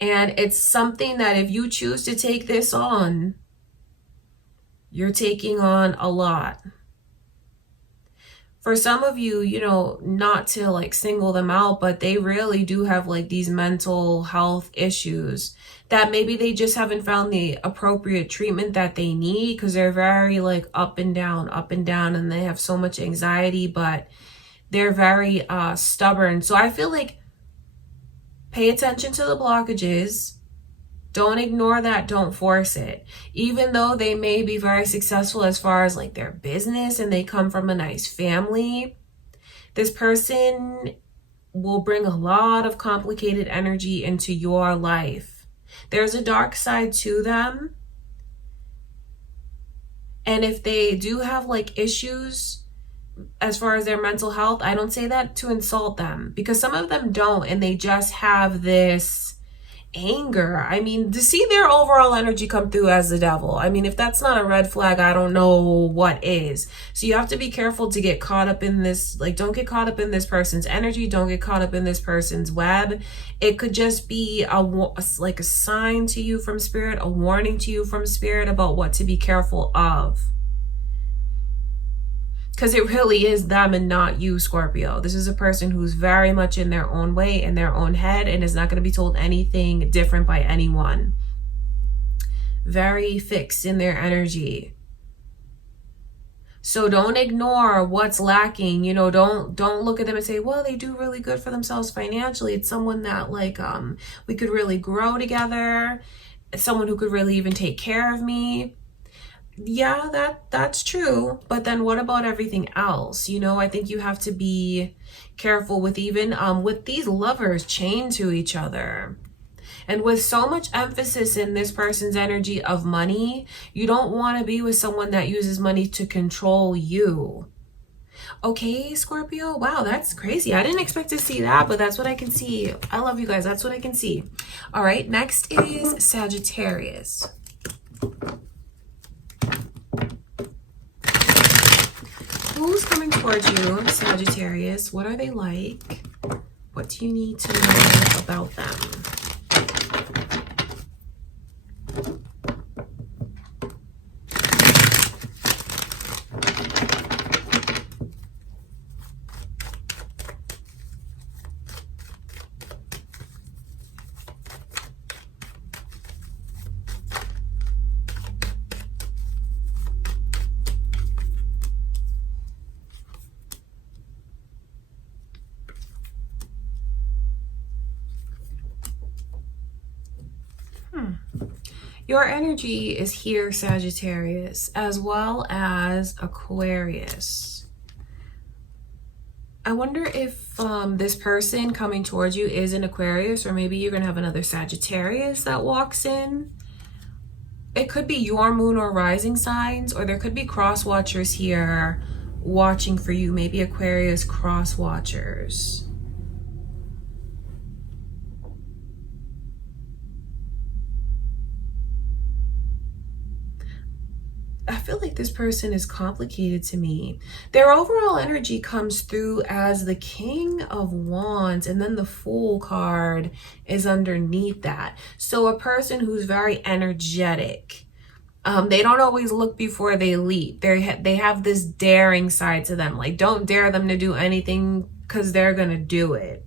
And it's something that if you choose to take this on, you're taking on a lot. For some of you, you know, not to like single them out, but they really do have like these mental health issues that maybe they just haven't found the appropriate treatment that they need, because they're very like up and down, and they have so much anxiety, but they're very stubborn. So I feel like pay attention to the blockages. Don't ignore that. Don't force it. Even though they may be very successful as far as like their business and they come from a nice family, this person will bring a lot of complicated energy into your life. There's a dark side to them. And if they do have like issues as far as their mental health, I don't say that to insult them, because some of them don't, and they just have this anger. I mean, to see their overall energy come through as the devil, I mean, if that's not a red flag, I don't know what is. So you have to be careful to get caught up in this. Like, don't get caught up in this person's energy. Don't get caught up in this person's web. It could just be like a sign to you from spirit, a warning to you from spirit about what to be careful of. Because it really is them and not you, Scorpio. This is a person who's very much in their own way, in their own head, and is not going to be told anything different by anyone. Very fixed in their energy. So don't ignore what's lacking. You know, don't look at them and say, well, they do really good for themselves financially. It's someone that like we could really grow together. It's someone who could really even take care of me. Yeah, that's true. But then what about everything else? You know, I think you have to be careful with even with these lovers chained to each other. And with so much emphasis in this person's energy of money, you don't want to be with someone that uses money to control you. Okay, Scorpio. Wow, that's crazy. I didn't expect to see that, but that's what I can see. I love you guys. That's what I can see. All right, next is Sagittarius. Who's coming towards you, Sagittarius? What are they like? What do you need to know about them? Your energy is here, Sagittarius, as well as Aquarius. I wonder if this person coming towards you is an Aquarius, or maybe you're going to have another Sagittarius that walks in. It could be your moon or rising signs, or there could be cross watchers here watching for you, maybe Aquarius cross watchers. feel like this person is complicated to me. Their overall energy comes through as the King of Wands, and then the Fool card is underneath that. So a person who's very energetic. They don't always look before they leap. They have this daring side to them. Like, don't dare them to do anything because they're going to do it.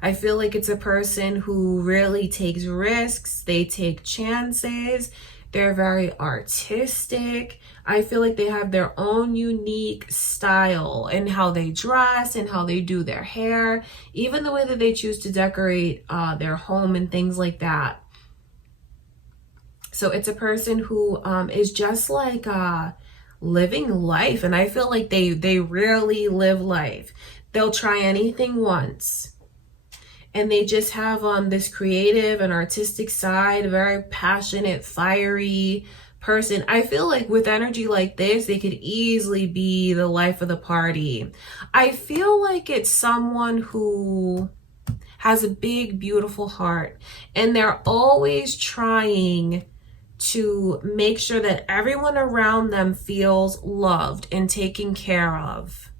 I feel like it's a person who really takes risks. They take chances. They're very artistic. I feel like they have their own unique style in how they dress and how they do their hair, even the way that they choose to decorate their home and things like that. So it's a person who is just like living life. And I feel like they really live life. They'll try anything once. And they just have this creative and artistic side, very passionate, fiery person. I feel like with energy like this, they could easily be the life of the party. I feel like it's someone who has a big, beautiful heart. And they're always trying to make sure that everyone around them feels loved and taken care of.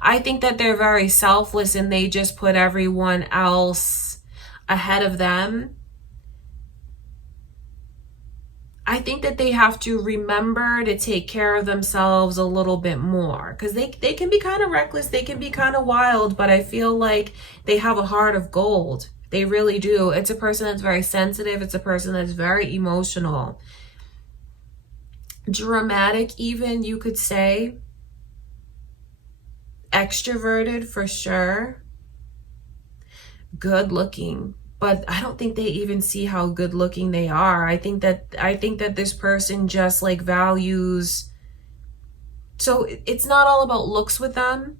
I think that they're very selfless and they just put everyone else ahead of them. I think that they have to remember to take care of themselves a little bit more, because they can be kind of reckless, they can be kind of wild, but I feel like they have a heart of gold. They really do. It's a person that's very sensitive. It's a person that's very emotional. Dramatic even, you could say. Extroverted for sure. Good looking. But I don't think they even see how good looking they are. I think that this person just like values. So it's not all about looks with them.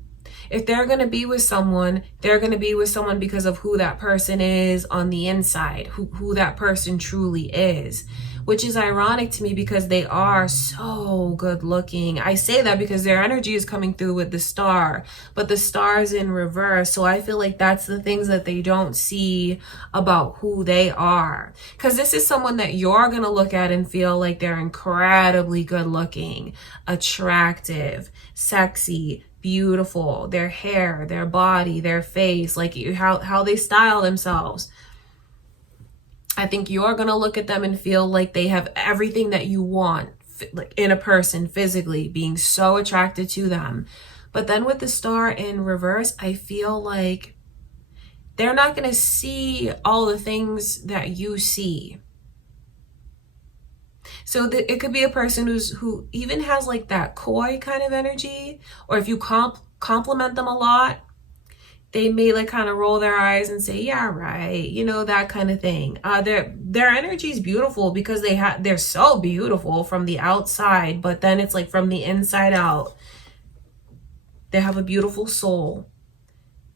If they're going to be with someone, they're going to be with someone because of who that person is on the inside, who that person truly is, which is ironic to me because they are so good looking. I say that because their energy is coming through with the star, but the star is in reverse. So I feel like that's the things that they don't see about who they are. Because this is someone that you're going to look at and feel like they're incredibly good looking, attractive, sexy, beautiful, their hair, their body, their face, like how they style themselves. I think you're going to look at them and feel like they have everything that you want, like in a person physically, being so attracted to them. But then with the star in reverse, I feel like they're not going to see all the things that you see. So it could be a person who even has like that coy kind of energy, or if you compliment them a lot, they may like kind of roll their eyes and say, yeah, right, you know, that kind of thing. Their energy is beautiful because they're so beautiful from the outside, but then it's like from the inside out. They have a beautiful soul.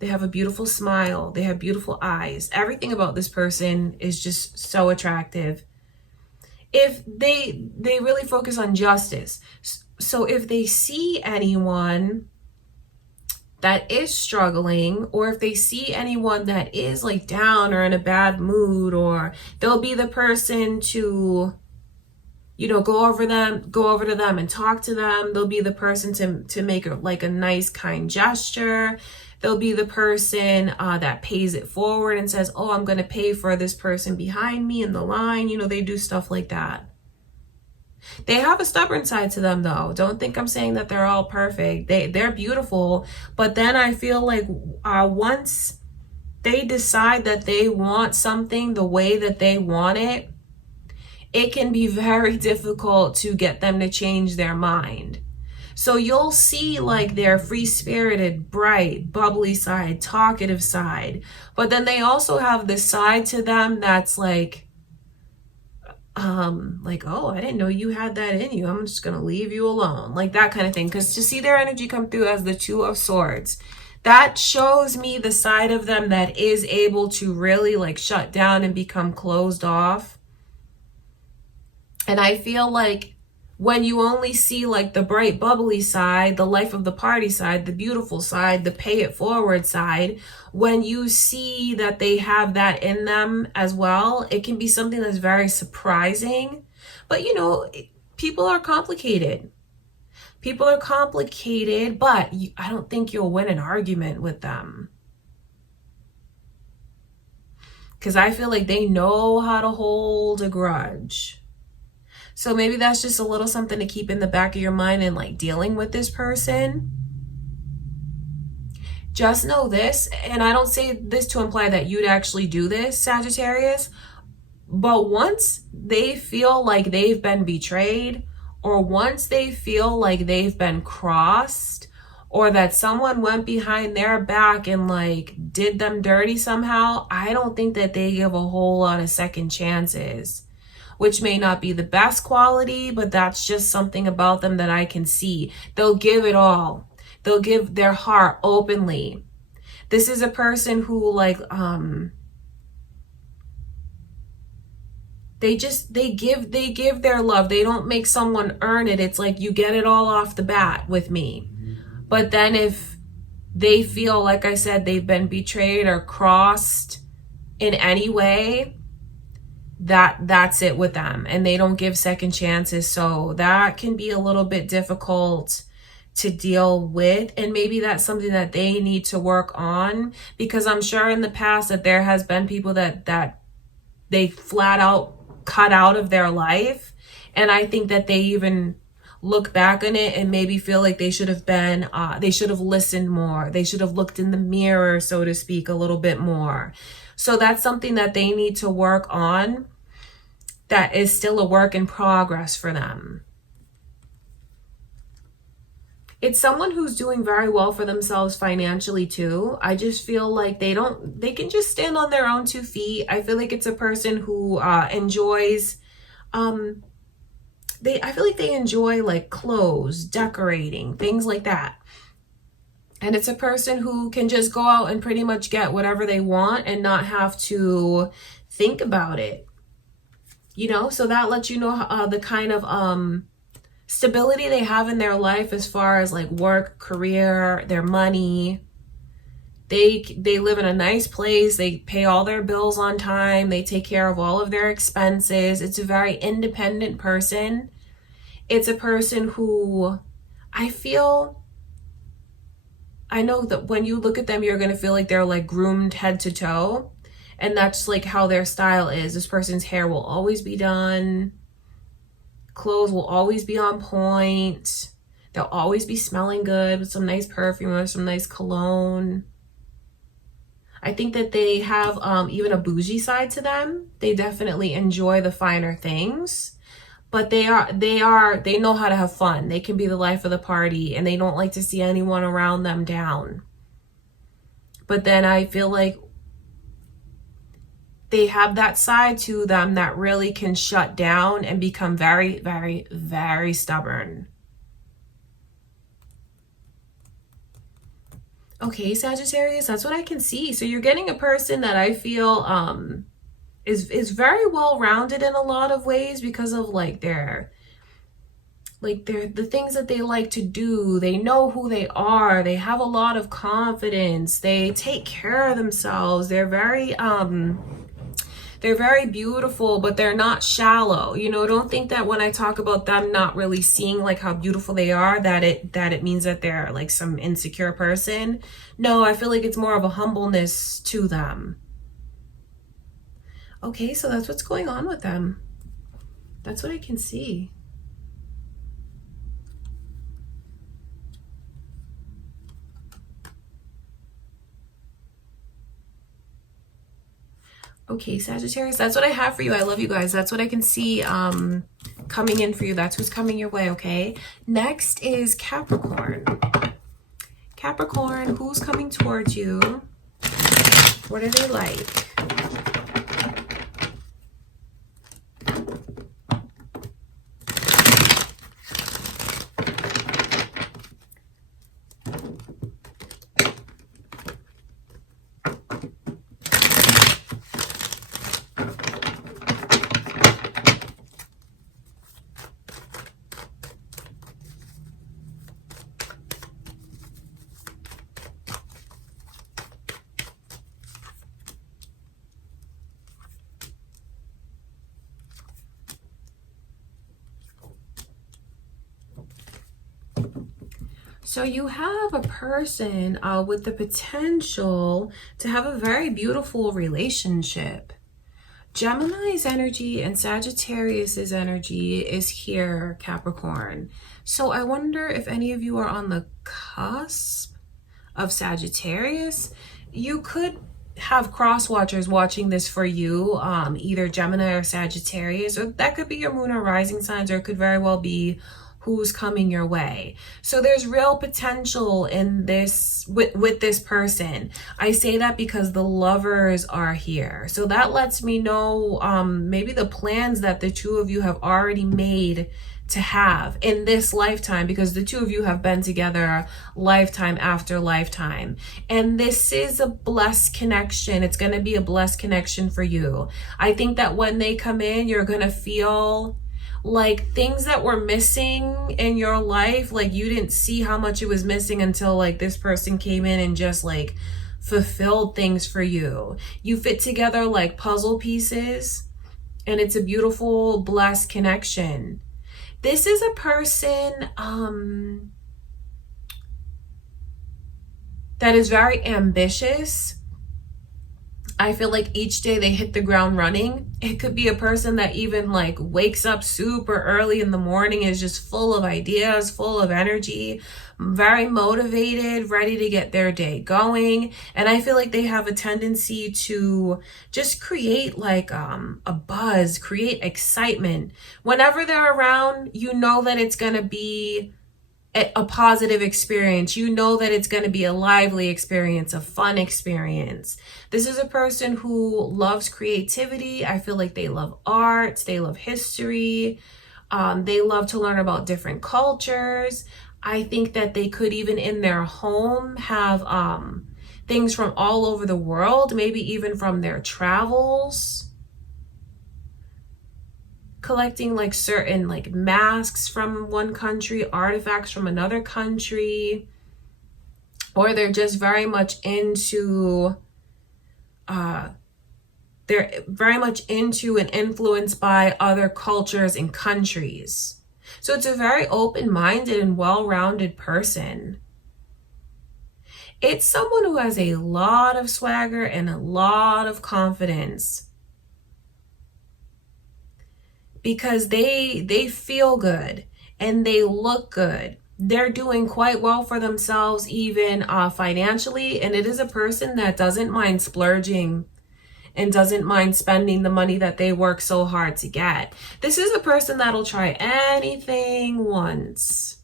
They have a beautiful smile. They have beautiful eyes. Everything about this person is just so attractive. If they really focus on justice. So if they see anyone that is struggling, or if they see anyone that is like down or in a bad mood, or they'll be the person to, you know, go over to them and talk to them. They'll be the person to make like a nice kind gesture. They'll be the person that pays it forward and says, oh, I'm going to pay for this person behind me in the line. You know, they do stuff like that. They have a stubborn side to them, though. Don't think I'm saying that they're all perfect. They're beautiful. But then I feel like once they decide that they want something the way that they want it, it can be very difficult to get them to change their mind. So you'll see like their free-spirited, bright, bubbly side, talkative side. But then they also have this side to them that's like, oh, I didn't know you had that in you. I'm just going to leave you alone. Like that kind of thing. Because to see their energy come through as the Two of Swords, that shows me the side of them that is able to really like shut down and become closed off. And I feel like when you only see like the bright, bubbly side, the life of the party side, the beautiful side, the pay it forward side, when you see that they have that in them as well, it can be something that's very surprising. But you know, people are complicated. People are complicated, but I don't think you'll win an argument with them. Because I feel like they know how to hold a grudge. So maybe that's just a little something to keep in the back of your mind and like dealing with this person. Just know this, and I don't say this to imply that you'd actually do this, Sagittarius, but once they feel like they've been betrayed, or once they feel like they've been crossed, or that someone went behind their back and like did them dirty somehow, I don't think that they give a whole lot of second chances, which may not be the best quality, but that's just something about them that I can see. They'll give it all. They'll give their heart openly. This is a person who like, they give their love. They don't make someone earn it. It's like you get it all off the bat with me. But then if they feel, like I said, they've been betrayed or crossed in any way, that's it with them, and they don't give second chances. So that can be a little bit difficult to deal with, and maybe that's something that they need to work on, because I'm sure in the past that there has been people that they flat out cut out of their life, and I think that they even look back on it and maybe feel like they should have listened more. They should have looked in the mirror, so to speak, a little bit more. So that's something that they need to work on. That is still a work in progress for them. It's someone who's doing very well for themselves financially too. I just feel like they can just stand on their own 2 feet. I feel like it's a person who enjoys, I feel like they enjoy like clothes, decorating, things like that. And it's a person who can just go out and pretty much get whatever they want and not have to think about it. You know, so that lets you know the kind of stability they have in their life as far as like work, career, their money. They live in a nice place. They pay all their bills on time. They take care of all of their expenses. It's a very independent person. It's a person who I know that when you look at them, you're going to feel like they're like groomed head to toe. And that's like how their style is. This person's hair will always be done. Clothes will always be on point. They'll always be smelling good with some nice perfume or some nice cologne. I think that they have even a bougie side to them. They definitely enjoy the finer things. But they know how to have fun. They can be the life of the party, and they don't like to see anyone around them down. But then I feel like they have that side to them that really can shut down and become very, very, very stubborn. Okay, Sagittarius, that's what I can see. So you're getting a person that I feel is very well rounded in a lot of ways because of like the things that they like to do. They know who they are. They have a lot of confidence. They take care of themselves. They're very beautiful, but they're not shallow. You know, don't think that when I talk about them not really seeing like how beautiful they are, that it means that they're like some insecure person. No, I feel like it's more of a humbleness to them. Okay, so that's what's going on with them. That's what I can see. Okay, Sagittarius, that's what I have for you. I love you guys. That's what I can see coming in for you. That's who's coming your way, okay? Next is Capricorn. Capricorn, who's coming towards you? What are they like? So you have a person with the potential to have a very beautiful relationship. Gemini's energy and Sagittarius's energy is here, Capricorn. So I wonder if any of you are on the cusp of Sagittarius. You could have cross watchers watching this for you, either Gemini or Sagittarius, or that could be your moon or rising signs, or it could very well be who's coming your way. So there's real potential in this with this person. I say that because the lovers are here. So that lets me know maybe the plans that the two of you have already made to have in this lifetime, because the two of you have been together lifetime after lifetime. And this is a blessed connection. It's going to be a blessed connection for you. I think that when they come in, you're going to feel like things that were missing in your life, like you didn't see how much it was missing until like this person came in and just like fulfilled things for you. You fit together like puzzle pieces, and it's a beautiful, blessed connection. This is a person that is very ambitious. I feel like each day they hit the ground running. It could be a person that even like wakes up super early in the morning, is just full of ideas, full of energy, very motivated, ready to get their day going. And I feel like they have a tendency to just create like a buzz, create excitement. Whenever they're around, you know that it's going to be a positive experience. You know that it's going to be a lively experience, a fun experience. This is a person who loves creativity. I feel like they love art, they love history, they love to learn about different cultures. I think that they could even in their home have things from all over the world, maybe even from their travels. Collecting like certain like masks from one country, artifacts from another country, or they're just very much into they're very much into and influenced by other cultures and countries. So it's a very open-minded and well-rounded person. It's someone who has a lot of swagger and a lot of confidence, because they feel good and they look good. They're doing quite well for themselves, even financially. And it is a person that doesn't mind splurging and doesn't mind spending the money that they work so hard to get. This is a person that'll try anything once.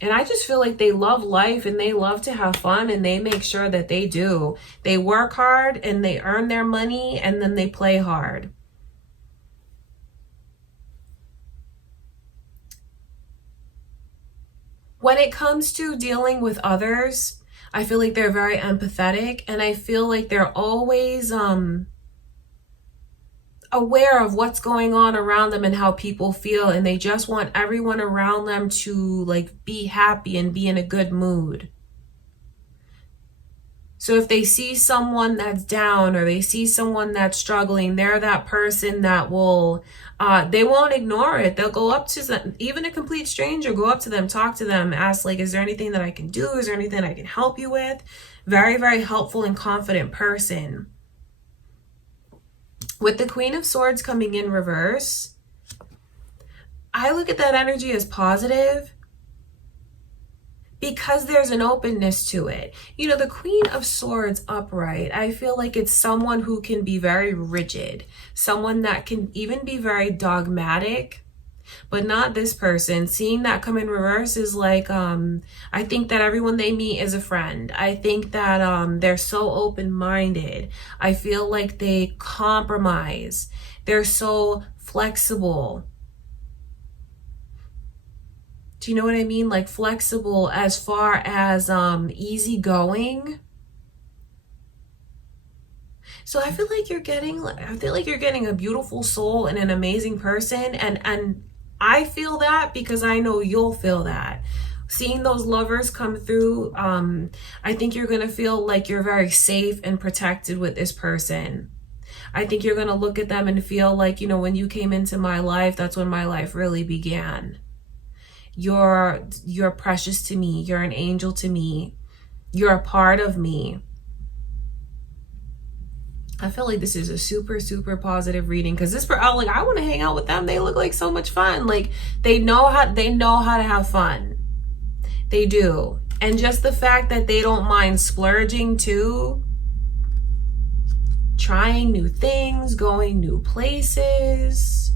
And I just feel like they love life and they love to have fun, and they make sure that they do. They work hard and they earn their money, and then they play hard. When it comes to dealing with others, I feel like they're very empathetic, and I feel like they're always aware of what's going on around them and how people feel, and they just want everyone around them to like be happy and be in a good mood. So if they see someone that's down or they see someone that's struggling, they're that person that will, they won't ignore it. They'll go up to them, even a complete stranger, go up to them, talk to them, ask like, is there anything that I can do? Is there anything I can help you with? Very, very helpful and confident person. With the Queen of Swords coming in reverse, I look at that energy as positive, because there's an openness to it. You know, the Queen of Swords upright, I feel like it's someone who can be very rigid, someone that can even be very dogmatic, but not this person. Seeing that come in reverse is like, I think that everyone they meet is a friend. I think that they're so open-minded. I feel like they compromise. They're so flexible. Do you know what I mean? Like flexible as far as easygoing. So I feel like you're getting a beautiful soul and an amazing person, and I feel that because I know you'll feel that. Seeing those lovers come through, I think you're gonna feel like you're very safe and protected with this person. I think you're gonna look at them and feel like, you know, when you came into my life, that's when my life really began. You're precious to me. You're an angel to me. You're a part of me. I feel like this is a super, super positive reading, because this, I want to hang out with them. They look like so much fun. Like they know how to have fun. They do. And just the fact that they don't mind splurging too, trying new things, going new places.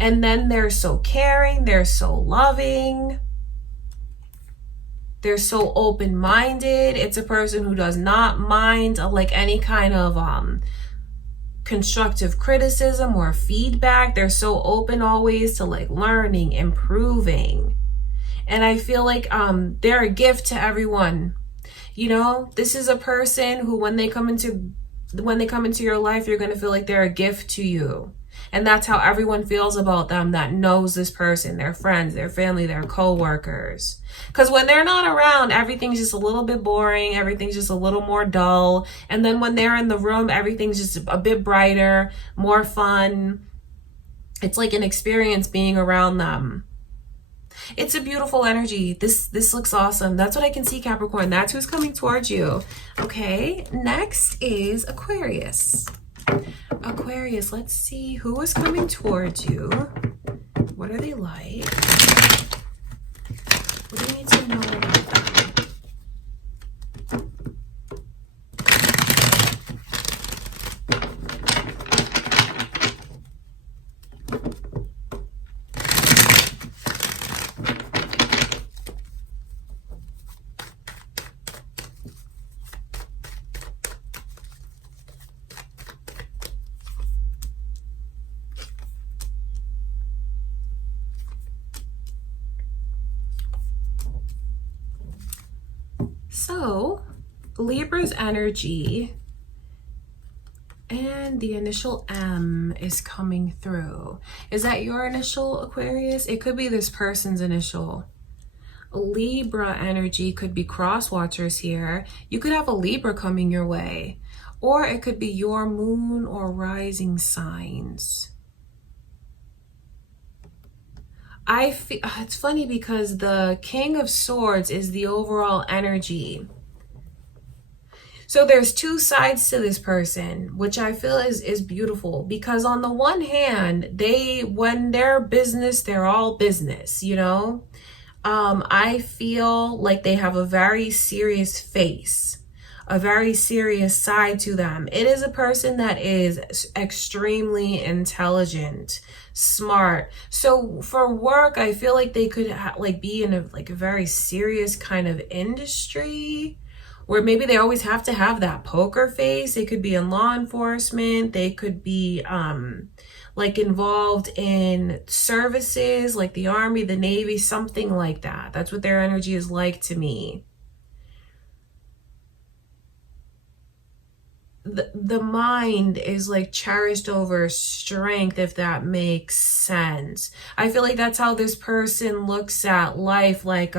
And then they're so caring, they're so loving. They're so open-minded. It's a person who does not mind like any kind of constructive criticism or feedback. They're so open always to like learning, improving. And I feel like they're a gift to everyone. You know, this is a person who when they come into your life, you're going to feel like they're a gift to you. And that's how everyone feels about them that knows this person, their friends, their family, their co-workers. Because when they're not around, everything's just a little bit boring. Everything's just a little more dull. And then when they're in the room, everything's just a bit brighter, more fun. It's like an experience being around them. It's a beautiful energy. This looks awesome. That's what I can see, Capricorn. That's who's coming towards you. Okay, next is Aquarius. Aquarius, let's see who is coming towards you. What are they like? What do you need to know about them? So, Libra's energy and the initial M is coming through. Is that your initial, Aquarius? It could be this person's initial. Libra energy could be cross watchers here. You could have a Libra coming your way, or it could be your moon or rising signs. I feel it's funny because the King of Swords is the overall energy. So there's two sides to this person, which I feel is beautiful, because on the one hand, when they're business, they're all business, you know? I feel like they have a very serious face, a very serious side to them. It is a person that is extremely intelligent, smart. So for work, I feel like they could be in a very serious kind of industry, where maybe they always have to have that poker face. They could be in law enforcement. They could be involved in services like the Army, the Navy, something like that. That's what their energy is like to me. The mind is like cherished over strength, if that makes sense. I feel like that's how this person looks at life, like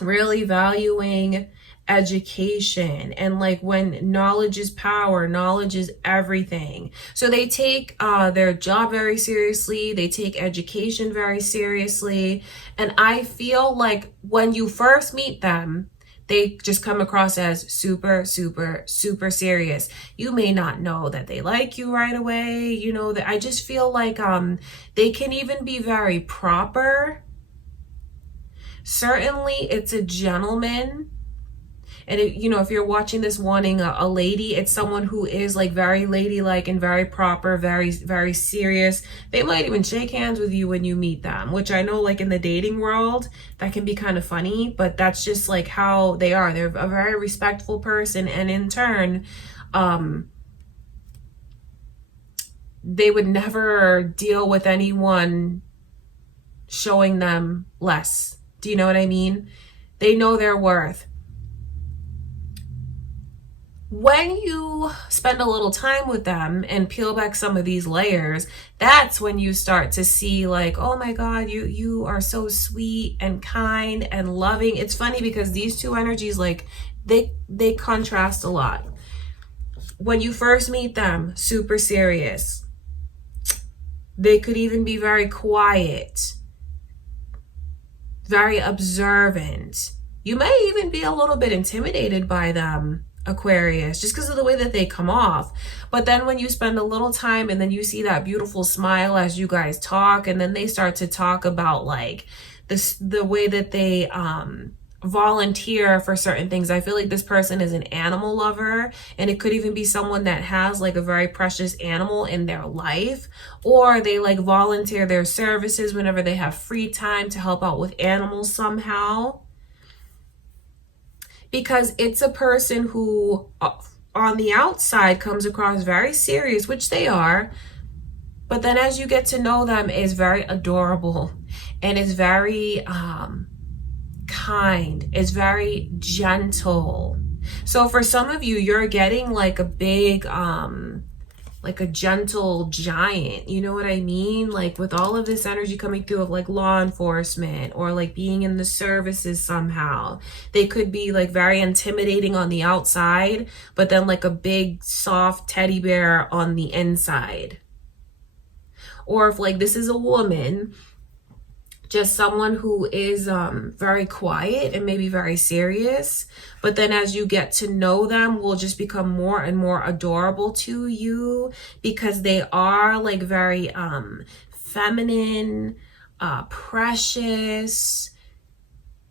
really valuing education, and like when knowledge is power, knowledge is everything. So they take their job very seriously, they take education very seriously, and I feel like when you first meet them, they just come across as super, super, super serious. You may not know that they like you right away. You know, that I just feel like they can even be very proper. Certainly, it's a gentleman. And if you're watching this wanting a lady, it's someone who is like very ladylike and very proper, very, very serious. They might even shake hands with you when you meet them, which I know like in the dating world, that can be kind of funny, but that's just like how they are. They're a very respectful person. And in turn, they would never deal with anyone showing them less. Do you know what I mean? They know their worth. When you spend a little time with them and peel back some of these layers, that's when you start to see like, oh my God, you are so sweet and kind and loving. It's funny because these two energies, like they contrast a lot. When you first meet them, super serious. They could even be very quiet. very observant. You may even be a little bit intimidated by them, Aquarius, just because of the way that they come off. But then when you spend a little time and then you see that beautiful smile as you guys talk, and then they start to talk about like the way that they volunteer for certain things. I feel like this person is an animal lover, and it could even be someone that has like a very precious animal in their life, or they like volunteer their services whenever they have free time to help out with animals somehow. Because it's a person who on the outside comes across very serious, which they are, but then as you get to know them, is very adorable and is very kind, is very gentle. So for some of you, you're getting like a big like a gentle giant, you know what I mean? Like with all of this energy coming through of like law enforcement or like being in the services somehow, they could be like very intimidating on the outside, but then like a big soft teddy bear on the inside. Or if like this is a woman, just someone who is very quiet and maybe very serious, but then as you get to know them, will just become more and more adorable to you, because they are like very feminine, precious.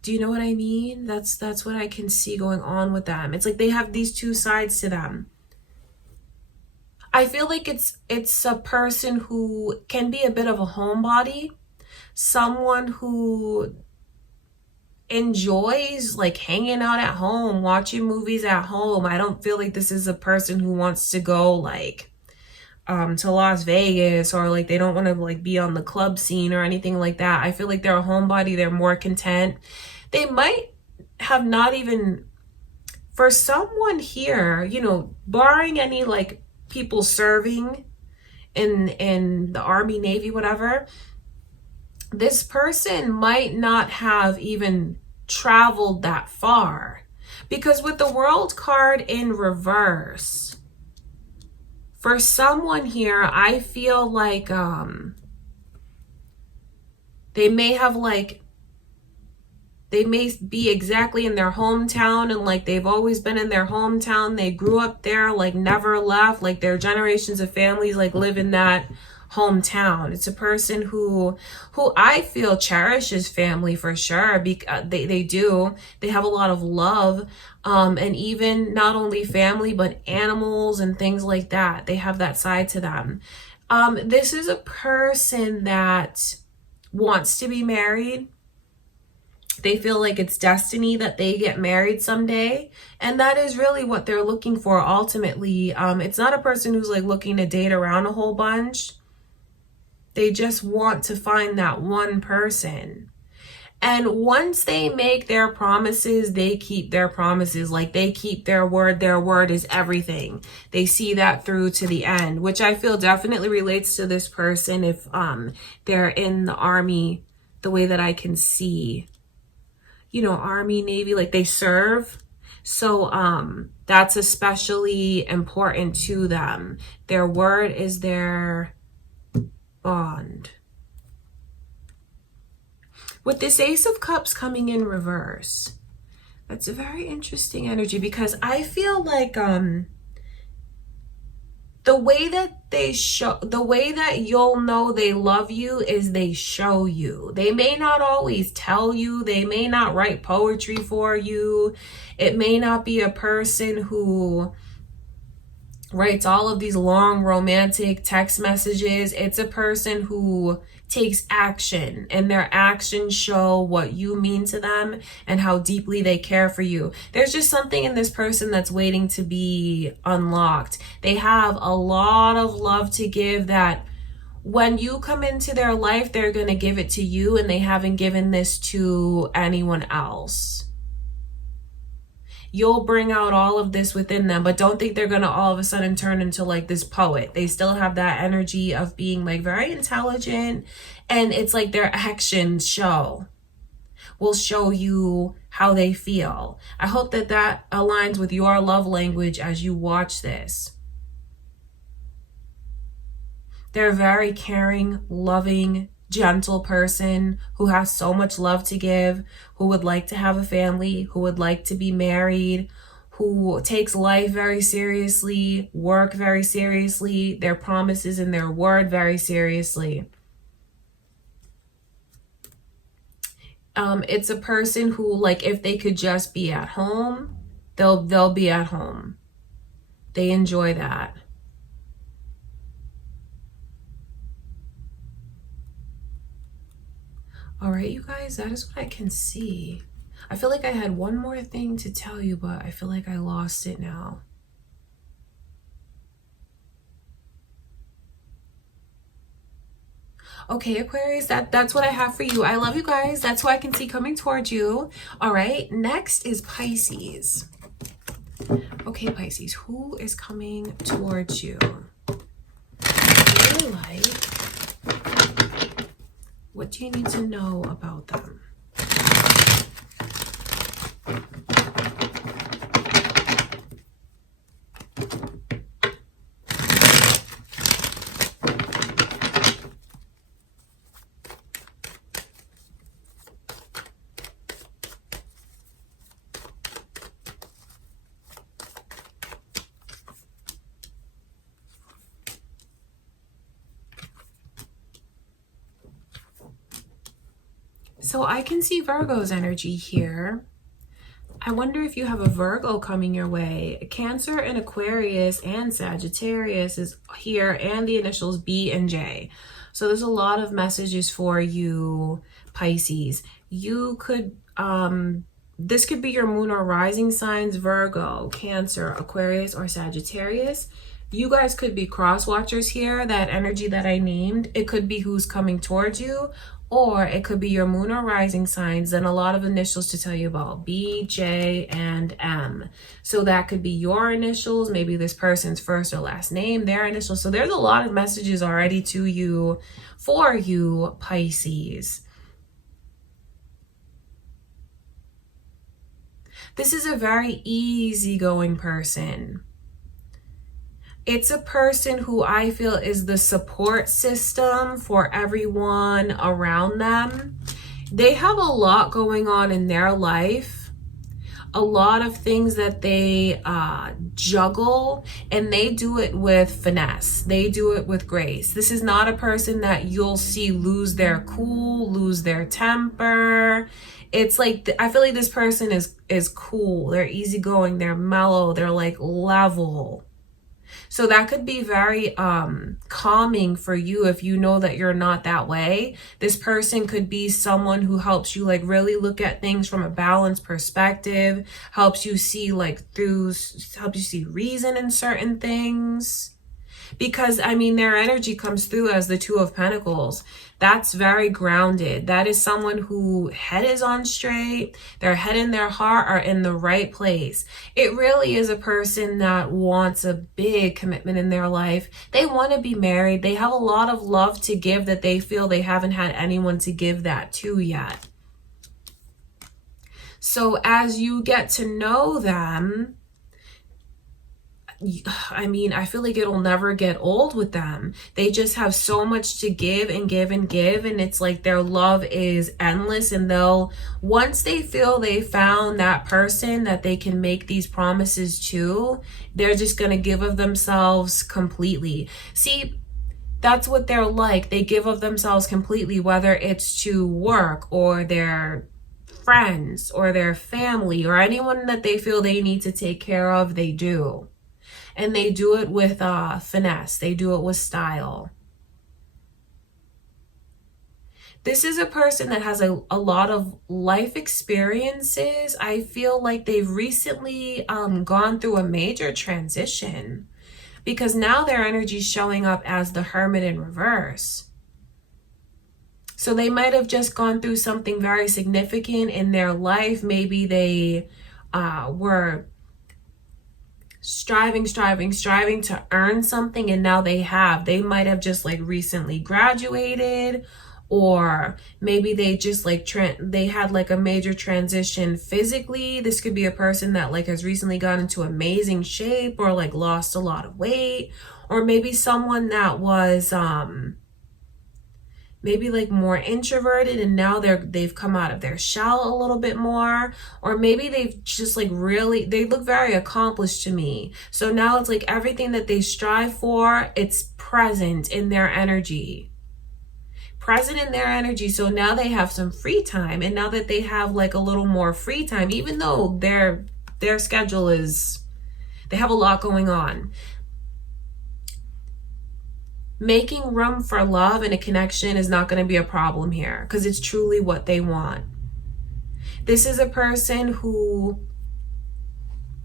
Do you know what I mean? That's what I can see going on with them. It's like they have these two sides to them. I feel like it's a person who can be a bit of a homebody, someone who enjoys like hanging out at home, watching movies at home. I don't feel like this is a person who wants to go like to Las Vegas, or like they don't want to like be on the club scene or anything like that. I feel like they're a homebody. They're more content. They might have not even, for someone here, you know, barring any like people serving in the Army, Navy, whatever, this person might not have even traveled that far. Because with the World card in reverse, for someone here, I feel like they may have like, they may be exactly in their hometown, and like they've always been in their hometown. They grew up there, like never left, like their generations of families like live in that hometown. It's a person who I feel cherishes family for sure, because they do. They have a lot of love, and even not only family but animals and things like that. They have that side to them. This is a person that wants to be married. They feel like it's destiny that they get married someday, and that is really what they're looking for ultimately. It's not a person who's like looking to date around a whole bunch. They just want to find that one person. And once they make their promises, they keep their promises. Like they keep their word. Their word is everything. They see that through to the end, which I feel definitely relates to this person if they're in the Army, the way that I can see. You know, Army, Navy, like they serve. So that's especially important to them. Their word is their bond. With this Ace of Cups coming in reverse, that's a very interesting energy, because I feel like the way that they show, the way that you'll know they love you is they show you. They may not always tell you. They may not write poetry for you. It may not be a person who writes all of these long romantic text messages. It's a person who takes action, and their actions show what you mean to them and how deeply they care for you. There's just something in this person that's waiting to be unlocked. They have a lot of love to give that when you come into their life, they're going to give it to you, and they haven't given this to anyone else. You'll bring out all of this within them, but don't think they're going to all of a sudden turn into like this poet. They still have that energy of being like very intelligent, and it's like their actions will show you how they feel. I hope that that aligns with your love language as you watch this. They're very caring, loving, gentle person who has so much love to give, who would like to have a family, who would like to be married, who takes life very seriously, work very seriously, their promises and their word very seriously. It's a person who, like, if they could just be at home, they'll be at home. They enjoy that. All right, you guys, that is what I can see. I feel like I had one more thing to tell you, but I feel like I lost it now. Okay, Aquarius, that's what I have for you. I love you guys. That's who I can see coming towards you. All right, next is Pisces. Okay, Pisces, who is coming towards you? What do you need to know about them? So I can see Virgo's energy here. I wonder if you have a Virgo coming your way. Cancer and Aquarius and Sagittarius is here, and the initials B and J. So there's a lot of messages for you, Pisces. You could, this could be your moon or rising signs, Virgo, Cancer, Aquarius, or Sagittarius. You guys could be cross watchers here, that energy that I named. It could be who's coming towards you, or it could be your moon or rising signs, and a lot of initials to tell you about, B, J, and M. So that could be your initials, maybe this person's first or last name, their initials. So there's a lot of messages already to you, for you, Pisces. This is a very easygoing person. It's a person who I feel is the support system for everyone around them. They have a lot going on in their life, a lot of things that they juggle, and they do it with finesse. They do it with grace. This is not a person that you'll see lose their cool, lose their temper. It's like, I feel like this person is cool. They're easygoing, they're mellow, they're like level. So that could be very calming for you if you know that you're not that way. This person could be someone who helps you like really look at things from a balanced perspective, helps you see helps you see reason in certain things. Because, I mean, their energy comes through as the Two of Pentacles. That's very grounded. That is someone who head is on straight. Their head and their heart are in the right place. It really is a person that wants a big commitment in their life. They want to be married. They have a lot of love to give that they feel they haven't had anyone to give that to yet. So as you get to know them, I mean, I feel like it'll never get old with them. They just have so much to give and give and give. And it's like their love is endless. And once they feel they found that person that they can make these promises to, they're just going to give of themselves completely. See, that's what they're like. They give of themselves completely, whether it's to work or their friends or their family or anyone that they feel they need to take care of, they do. And they do it with finesse. They do it with style. This is a person that has a lot of life experiences. I feel like they've recently gone through a major transition, because now their energy is showing up as the Hermit in reverse. So they might have just gone through something very significant in their life. Maybe they were striving to earn something, and now they might have just like recently graduated, or maybe they just like they had like a major transition physically. This could be a person that like has recently got into amazing shape, or like lost a lot of weight, or maybe someone that was maybe like more introverted, and now they've come out of their shell a little bit more. Or maybe they've just like really, they look very accomplished to me. So now it's like everything that they strive for, it's present in their energy. Present in their energy. So now they have some free time, and now that they have like a little more free time, even though their schedule is, they have a lot going on, making room for love and a connection is not going to be a problem here, because it's truly what they want. This is a person who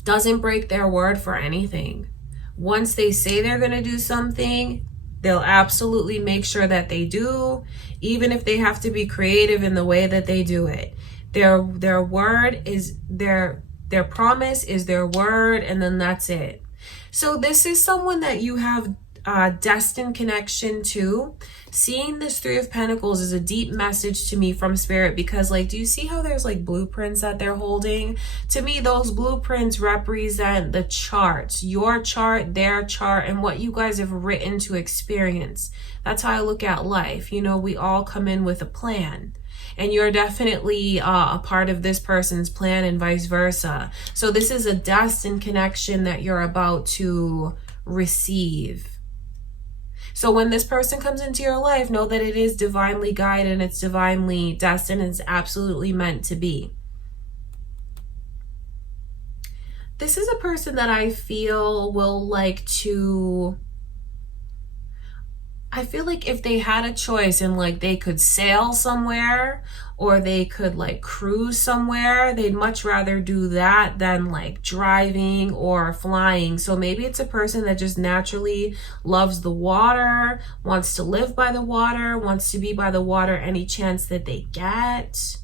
doesn't break their word for anything. Once they say they're going to do something, they'll absolutely make sure that they do, even if they have to be creative in the way that they do it. Their word is their promise is their word, and then that's it. So this is someone that you have a destined connection to. Seeing this Three of Pentacles is a deep message to me from Spirit, because like, do you see how there's like blueprints that they're holding? To me, those blueprints represent the charts, your chart, their chart, and what you guys have written to experience. That's how I look at life. You know, we all come in with a plan, and you're definitely a part of this person's plan, and vice versa. So this is a destined connection that you're about to receive. So when this person comes into your life, know that it is divinely guided, and it's divinely destined, and it's absolutely meant to be. This is a person that I feel will like to, I feel like if they had a choice and like they could sail somewhere or they could like cruise somewhere, they'd much rather do that than like driving or flying. So maybe it's a person that just naturally loves the water, wants to live by the water, wants to be by the water any chance that they get.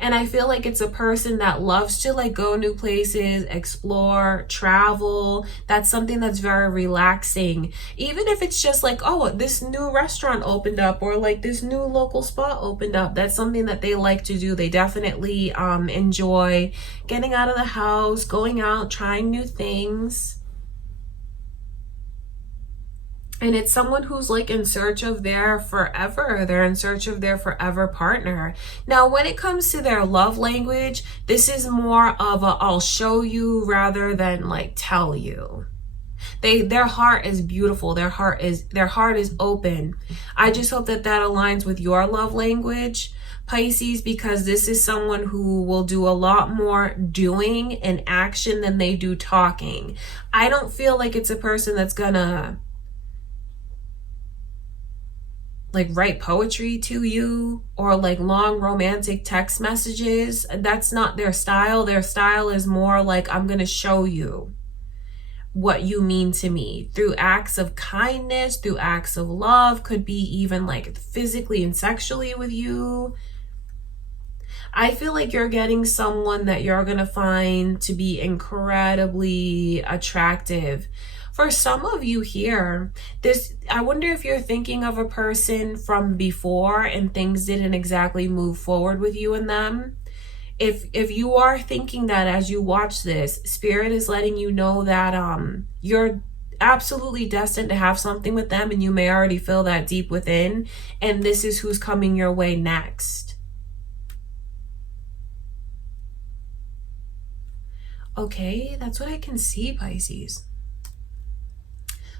And I feel like it's a person that loves to like go new places, explore, travel. That's something that's very relaxing. Even if it's just like, oh, this new restaurant opened up, or like this new local spot opened up. That's something that they like to do. They definitely enjoy getting out of the house, going out, trying new things. And it's someone who's like in search of their forever. They're in search of their forever partner. Now, when it comes to their love language, this is more of a I'll show you rather than like tell you. Their heart is beautiful. Their heart is open. I just hope that that aligns with your love language, Pisces, because this is someone who will do a lot more doing and action than they do talking. I don't feel like it's a person that's gonna like write poetry to you or like long romantic text messages. That's not their style. Their style is more like, I'm going to show you what you mean to me through acts of kindness, through acts of love, could be even like physically and sexually with you. I feel like you're getting someone that you're going to find to be incredibly attractive. For some of you here, I wonder if you're thinking of a person from before and things didn't exactly move forward with you and them. If you are thinking that as you watch this, Spirit is letting you know that you're absolutely destined to have something with them, and you may already feel that deep within, and this is who's coming your way next. Okay, that's what I can see, Pisces.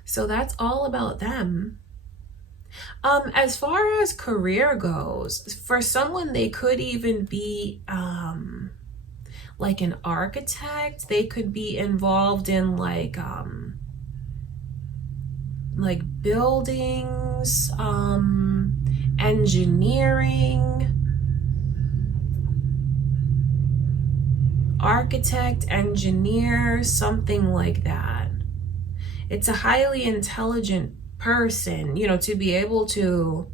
So that's all about them. As far as career goes, for someone, they could even be like an architect. They could be involved in like buildings, engineering, architect, engineer, something like that. It's a highly intelligent person, you know, to be able to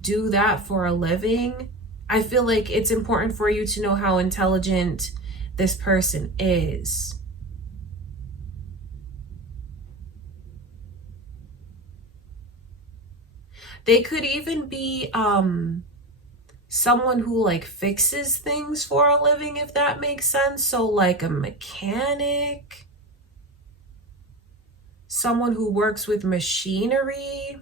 do that for a living. I feel like it's important for you to know how intelligent this person is. They could even be someone who like fixes things for a living, if that makes sense. So like a mechanic, someone who works with machinery.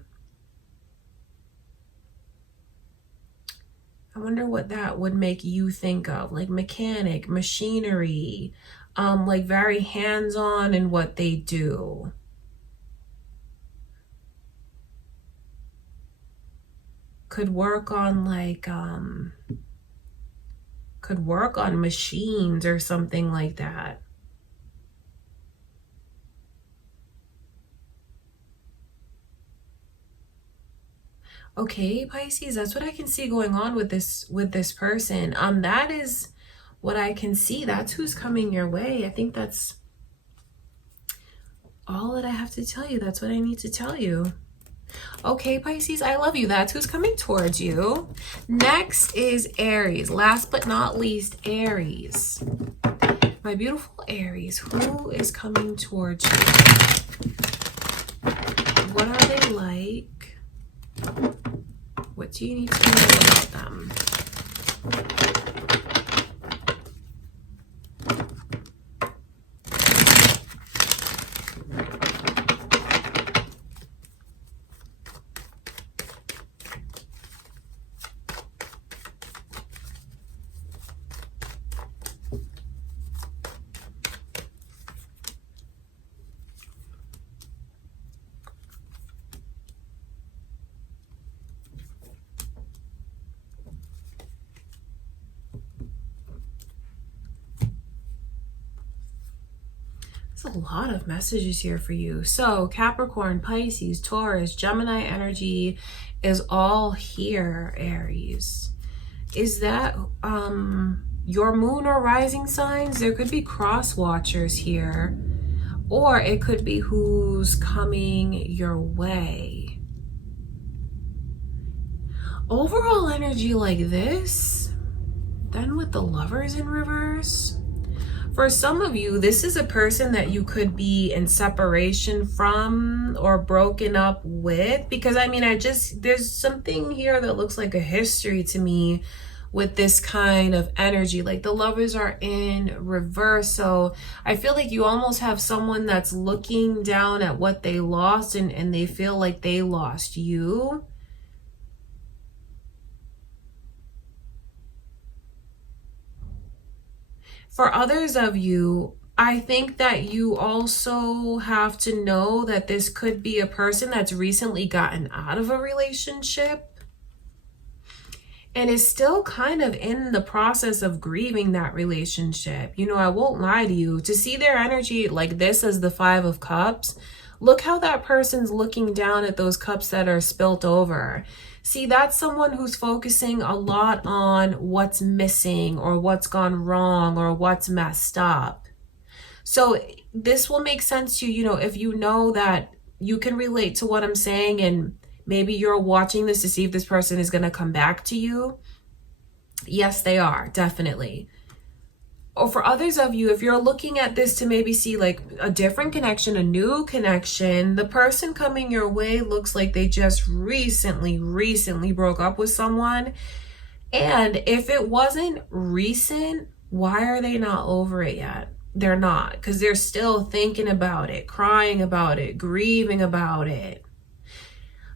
I wonder what that would make you think of, like mechanic, machinery, like very hands-on in what they do. Could work on like, could work on machines or something like that. Okay, Pisces, that's what I can see going on with this person. That is what I can see. That's who's coming your way. I think that's all that I have to tell you. That's what I need to tell you. Okay, Pisces, I love you. That's who's coming towards you. Next is Aries. Last but not least, Aries. My beautiful Aries, who is coming towards you? What are they like? What do you need to know about them? There's a lot of messages here for you. So Capricorn, Pisces, Taurus, Gemini energy is all here, Aries. Is that your moon or rising signs? There could be cross watchers here, or it could be who's coming your way. Overall energy like this, then with the Lovers in reverse. For some of you, this is a person that you could be in separation from or broken up with, because I mean, there's something here that looks like a history to me with this kind of energy. Like the Lovers are in reverse. So I feel like you almost have someone that's looking down at what they lost and they feel like they lost you. For others of you, I think that you also have to know that this could be a person that's recently gotten out of a relationship and is still kind of in the process of grieving that relationship. You know, I won't lie to you. To see their energy like this as the Five of Cups, look how that person's looking down at those cups that are spilt over. See, that's someone who's focusing a lot on what's missing or what's gone wrong or what's messed up. So this will make sense to you, you know, if you know that you can relate to what I'm saying and maybe you're watching this to see if this person is going to come back to you. Yes, they are, definitely. Or for others of you, if you're looking at this to maybe see like a different connection, a new connection, the person coming your way looks like they just recently broke up with someone. And if it wasn't recent, why are they not over it yet? They're not, because they're still thinking about it, crying about it, grieving about it.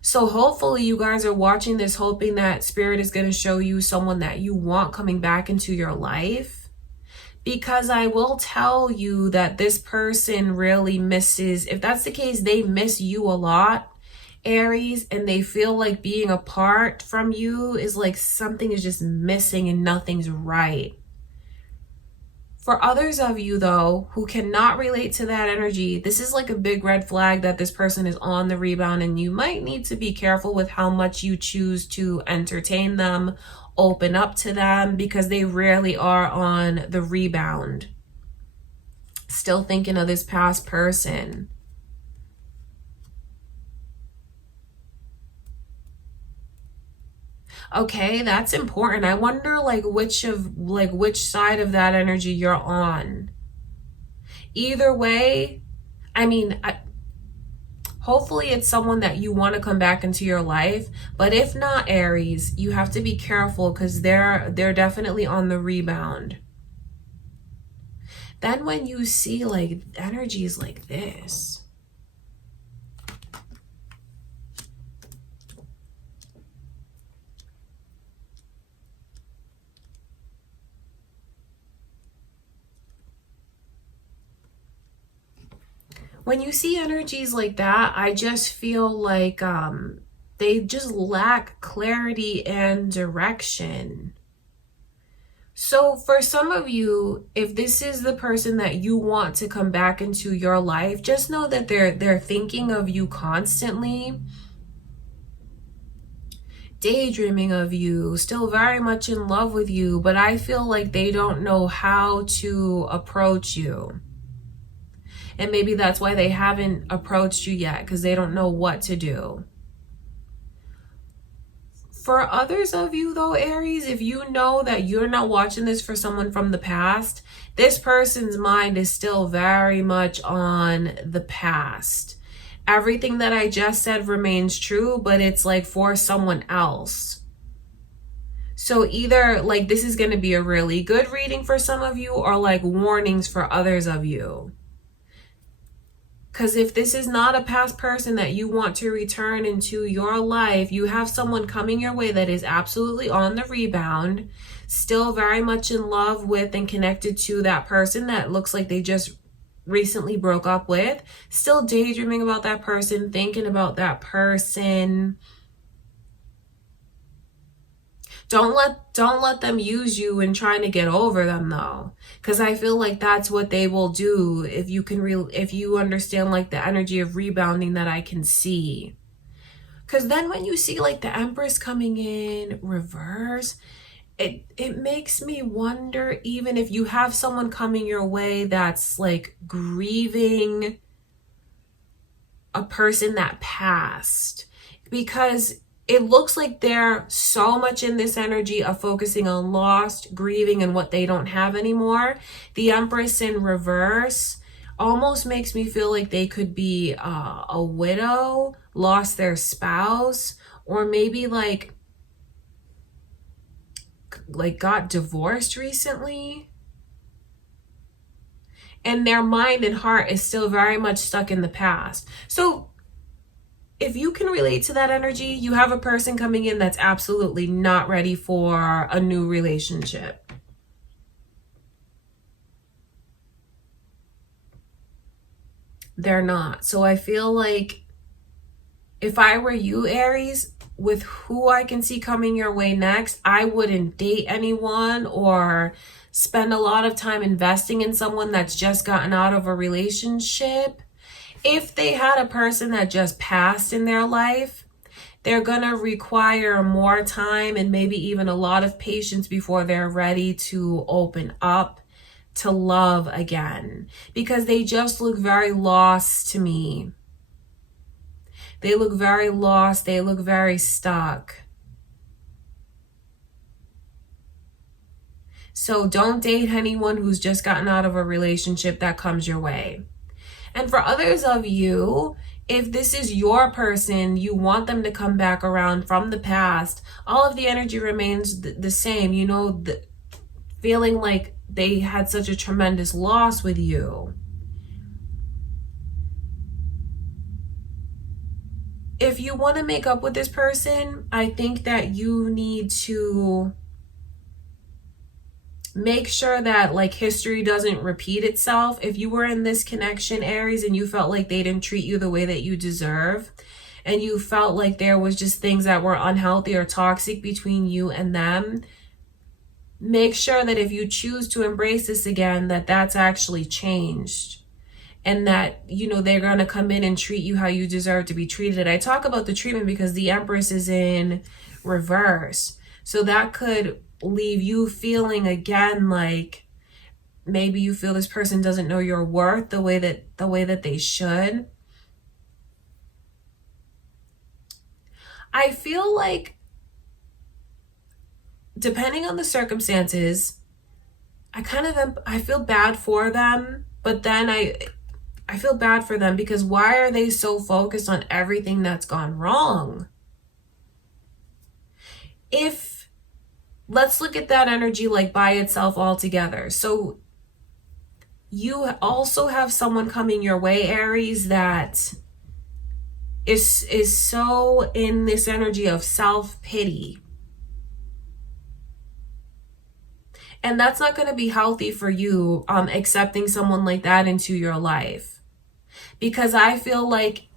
So hopefully you guys are watching this hoping that Spirit is going to show you someone that you want coming back into your life. Because I will tell you that this person really misses, if that's the case, they miss you a lot, Aries, and they feel like being apart from you is like something is just missing and nothing's right. For others of you, though, who cannot relate to that energy, this is like a big red flag that this person is on the rebound, and you might need to be careful with how much you choose to entertain them, open up to them, because they rarely are on the rebound. Still thinking of this past person. Okay, that's important. I wonder which side of that energy you're on. Either way, I mean, hopefully it's someone that you want to come back into your life. But if not, Aries, you have to be careful because they're definitely on the rebound. Then when you see like energies like this, When you see energies like that, I just feel like they just lack clarity and direction. So for some of you, if this is the person that you want to come back into your life, just know that they're thinking of you constantly, daydreaming of you, still very much in love with you, but I feel like they don't know how to approach you. And maybe that's why they haven't approached you yet, because they don't know what to do. For others of you though, Aries, if you know that you're not watching this for someone from the past, this person's mind is still very much on the past. Everything that I just said remains true, but it's like for someone else. So either like this is going to be a really good reading for some of you, or like warnings for others of you. Because if this is not a past person that you want to return into your life, you have someone coming your way that is absolutely on the rebound, still very much in love with and connected to that person that looks like they just recently broke up with, still daydreaming about that person, thinking about that person. Don't let them use you in trying to get over them though, because I feel like that's what they will do if you understand like the energy of rebounding that I can see. Because then when you see like the Empress coming in reverse, it makes me wonder, even if you have someone coming your way that's like grieving a person that passed, because it looks like they're so much in this energy of focusing on lost, grieving, and what they don't have anymore. The Empress in reverse almost makes me feel like they could be a widow, lost their spouse, or maybe like got divorced recently. And their mind and heart is still very much stuck in the past. So if you can relate to that energy, you have a person coming in that's absolutely not ready for a new relationship. They're not. So I feel like if I were you, Aries, with who I can see coming your way next, I wouldn't date anyone or spend a lot of time investing in someone that's just gotten out of a relationship. If they had a person that just passed in their life, they're gonna require more time and maybe even a lot of patience before they're ready to open up to love again, because they just look very lost to me. They look very lost. They look very stuck. So don't date anyone who's just gotten out of a relationship that comes your way. And for others of you, if this is your person, you want them to come back around from the past, all of the energy remains the same. You know, feeling like they had such a tremendous loss with you. If you want to make up with this person, I think that you need to make sure that like history doesn't repeat itself. If you were in this connection, Aries, and you felt like they didn't treat you the way that you deserve, and you felt like there was just things that were unhealthy or toxic between you and them, make sure that if you choose to embrace this again, that that's actually changed. And that, you know, they're going to come in and treat you how you deserve to be treated. I talk about the treatment because the Empress is in reverse. So that could leave you feeling again like maybe you feel this person doesn't know your worth the way that they should. I feel like depending on the circumstances, I feel bad for them, but then I feel bad for them because why are they so focused on everything that's gone wrong? Let's look at that energy like by itself altogether. So you also have someone coming your way, Aries, that is so in this energy of self-pity. And that's not going to be healthy for you, accepting someone like that into your life. because I feel like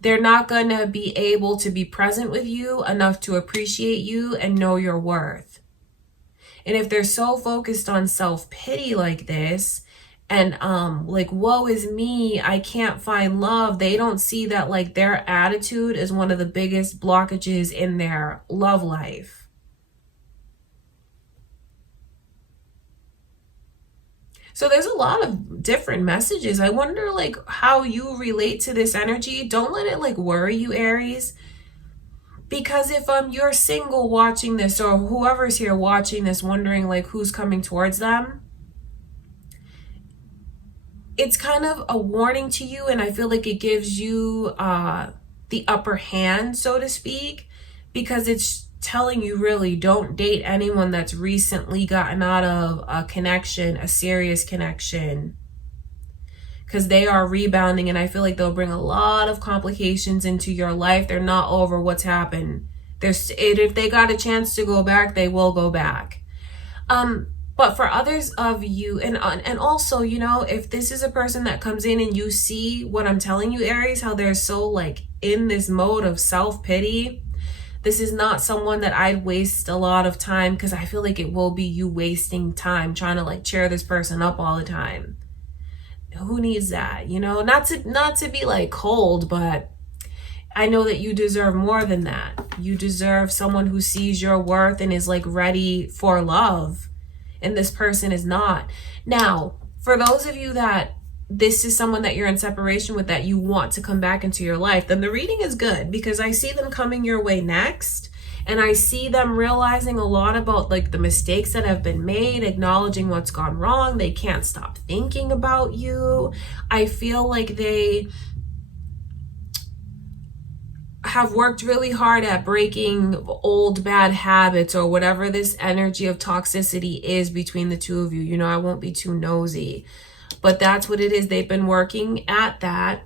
they're not going to be able to be present with you enough to appreciate you and know your worth. And if they're so focused on self-pity like this, and like, woe is me, I can't find love, they don't see that like their attitude is one of the biggest blockages in their love life. So there's a lot of different messages. I wonder like how you relate to this energy. Don't let it like worry you, Aries. Because if you're single watching this, or whoever's here watching this wondering like who's coming towards them, it's kind of a warning to you, and I feel like it gives you the upper hand, so to speak, because it's telling you really don't date anyone that's recently gotten out of a connection, a serious connection, because they are rebounding, and I feel like they'll bring a lot of complications into your life. They're not over what's happened. If they got a chance to go back, they will go back. But for others of you, and also, you know, if this is a person that comes in and you see what I'm telling you, Aries, how they're so like in this mode of self-pity, this is not someone that I'd waste a lot of time, because I feel like it will be you wasting time trying to like cheer this person up all the time. Who needs that? You know, not to be like cold, but I know that you deserve more than that. You deserve someone who sees your worth and is like ready for love. And this person is not. Now, for those of you that this is someone that you're in separation with, that you want to come back into your life, then the reading is good, because I see them coming your way next. And I see them realizing a lot about like the mistakes that have been made, acknowledging what's gone wrong. They can't stop thinking about you. I feel like they have worked really hard at breaking old bad habits, or whatever this energy of toxicity is between the two of you. You know, I won't be too nosy, but that's what it is. They've been working at that.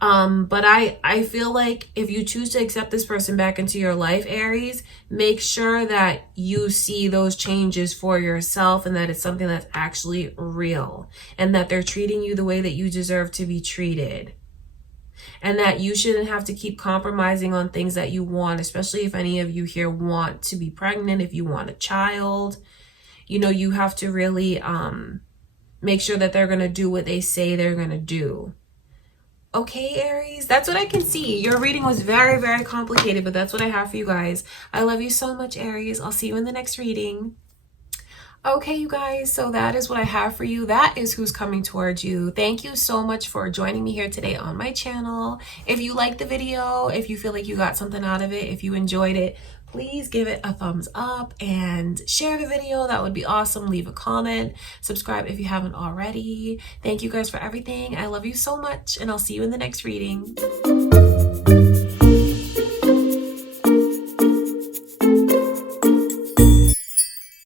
But I feel like if you choose to accept this person back into your life, Aries, make sure that you see those changes for yourself, and that it's something that's actually real, and that they're treating you the way that you deserve to be treated. And that you shouldn't have to keep compromising on things that you want, especially if any of you here want to be pregnant, if you want a child. You know, you have to really make sure that they're going to do what they say they're going to do. Okay, Aries, that's what I can see. Your reading was very, very complicated, but that's what I have for you guys. I love you so much, Aries. I'll see you in the next reading. Okay, you guys, so that is what I have for you. That is who's coming towards you. Thank you so much for joining me here today on my channel. If you liked the video, if you feel like you got something out of it, if you enjoyed it, please give it a thumbs up and share the video. That would be awesome. Leave a comment, subscribe if you haven't already. Thank you guys for everything. I love you so much, and I'll see you in the next reading.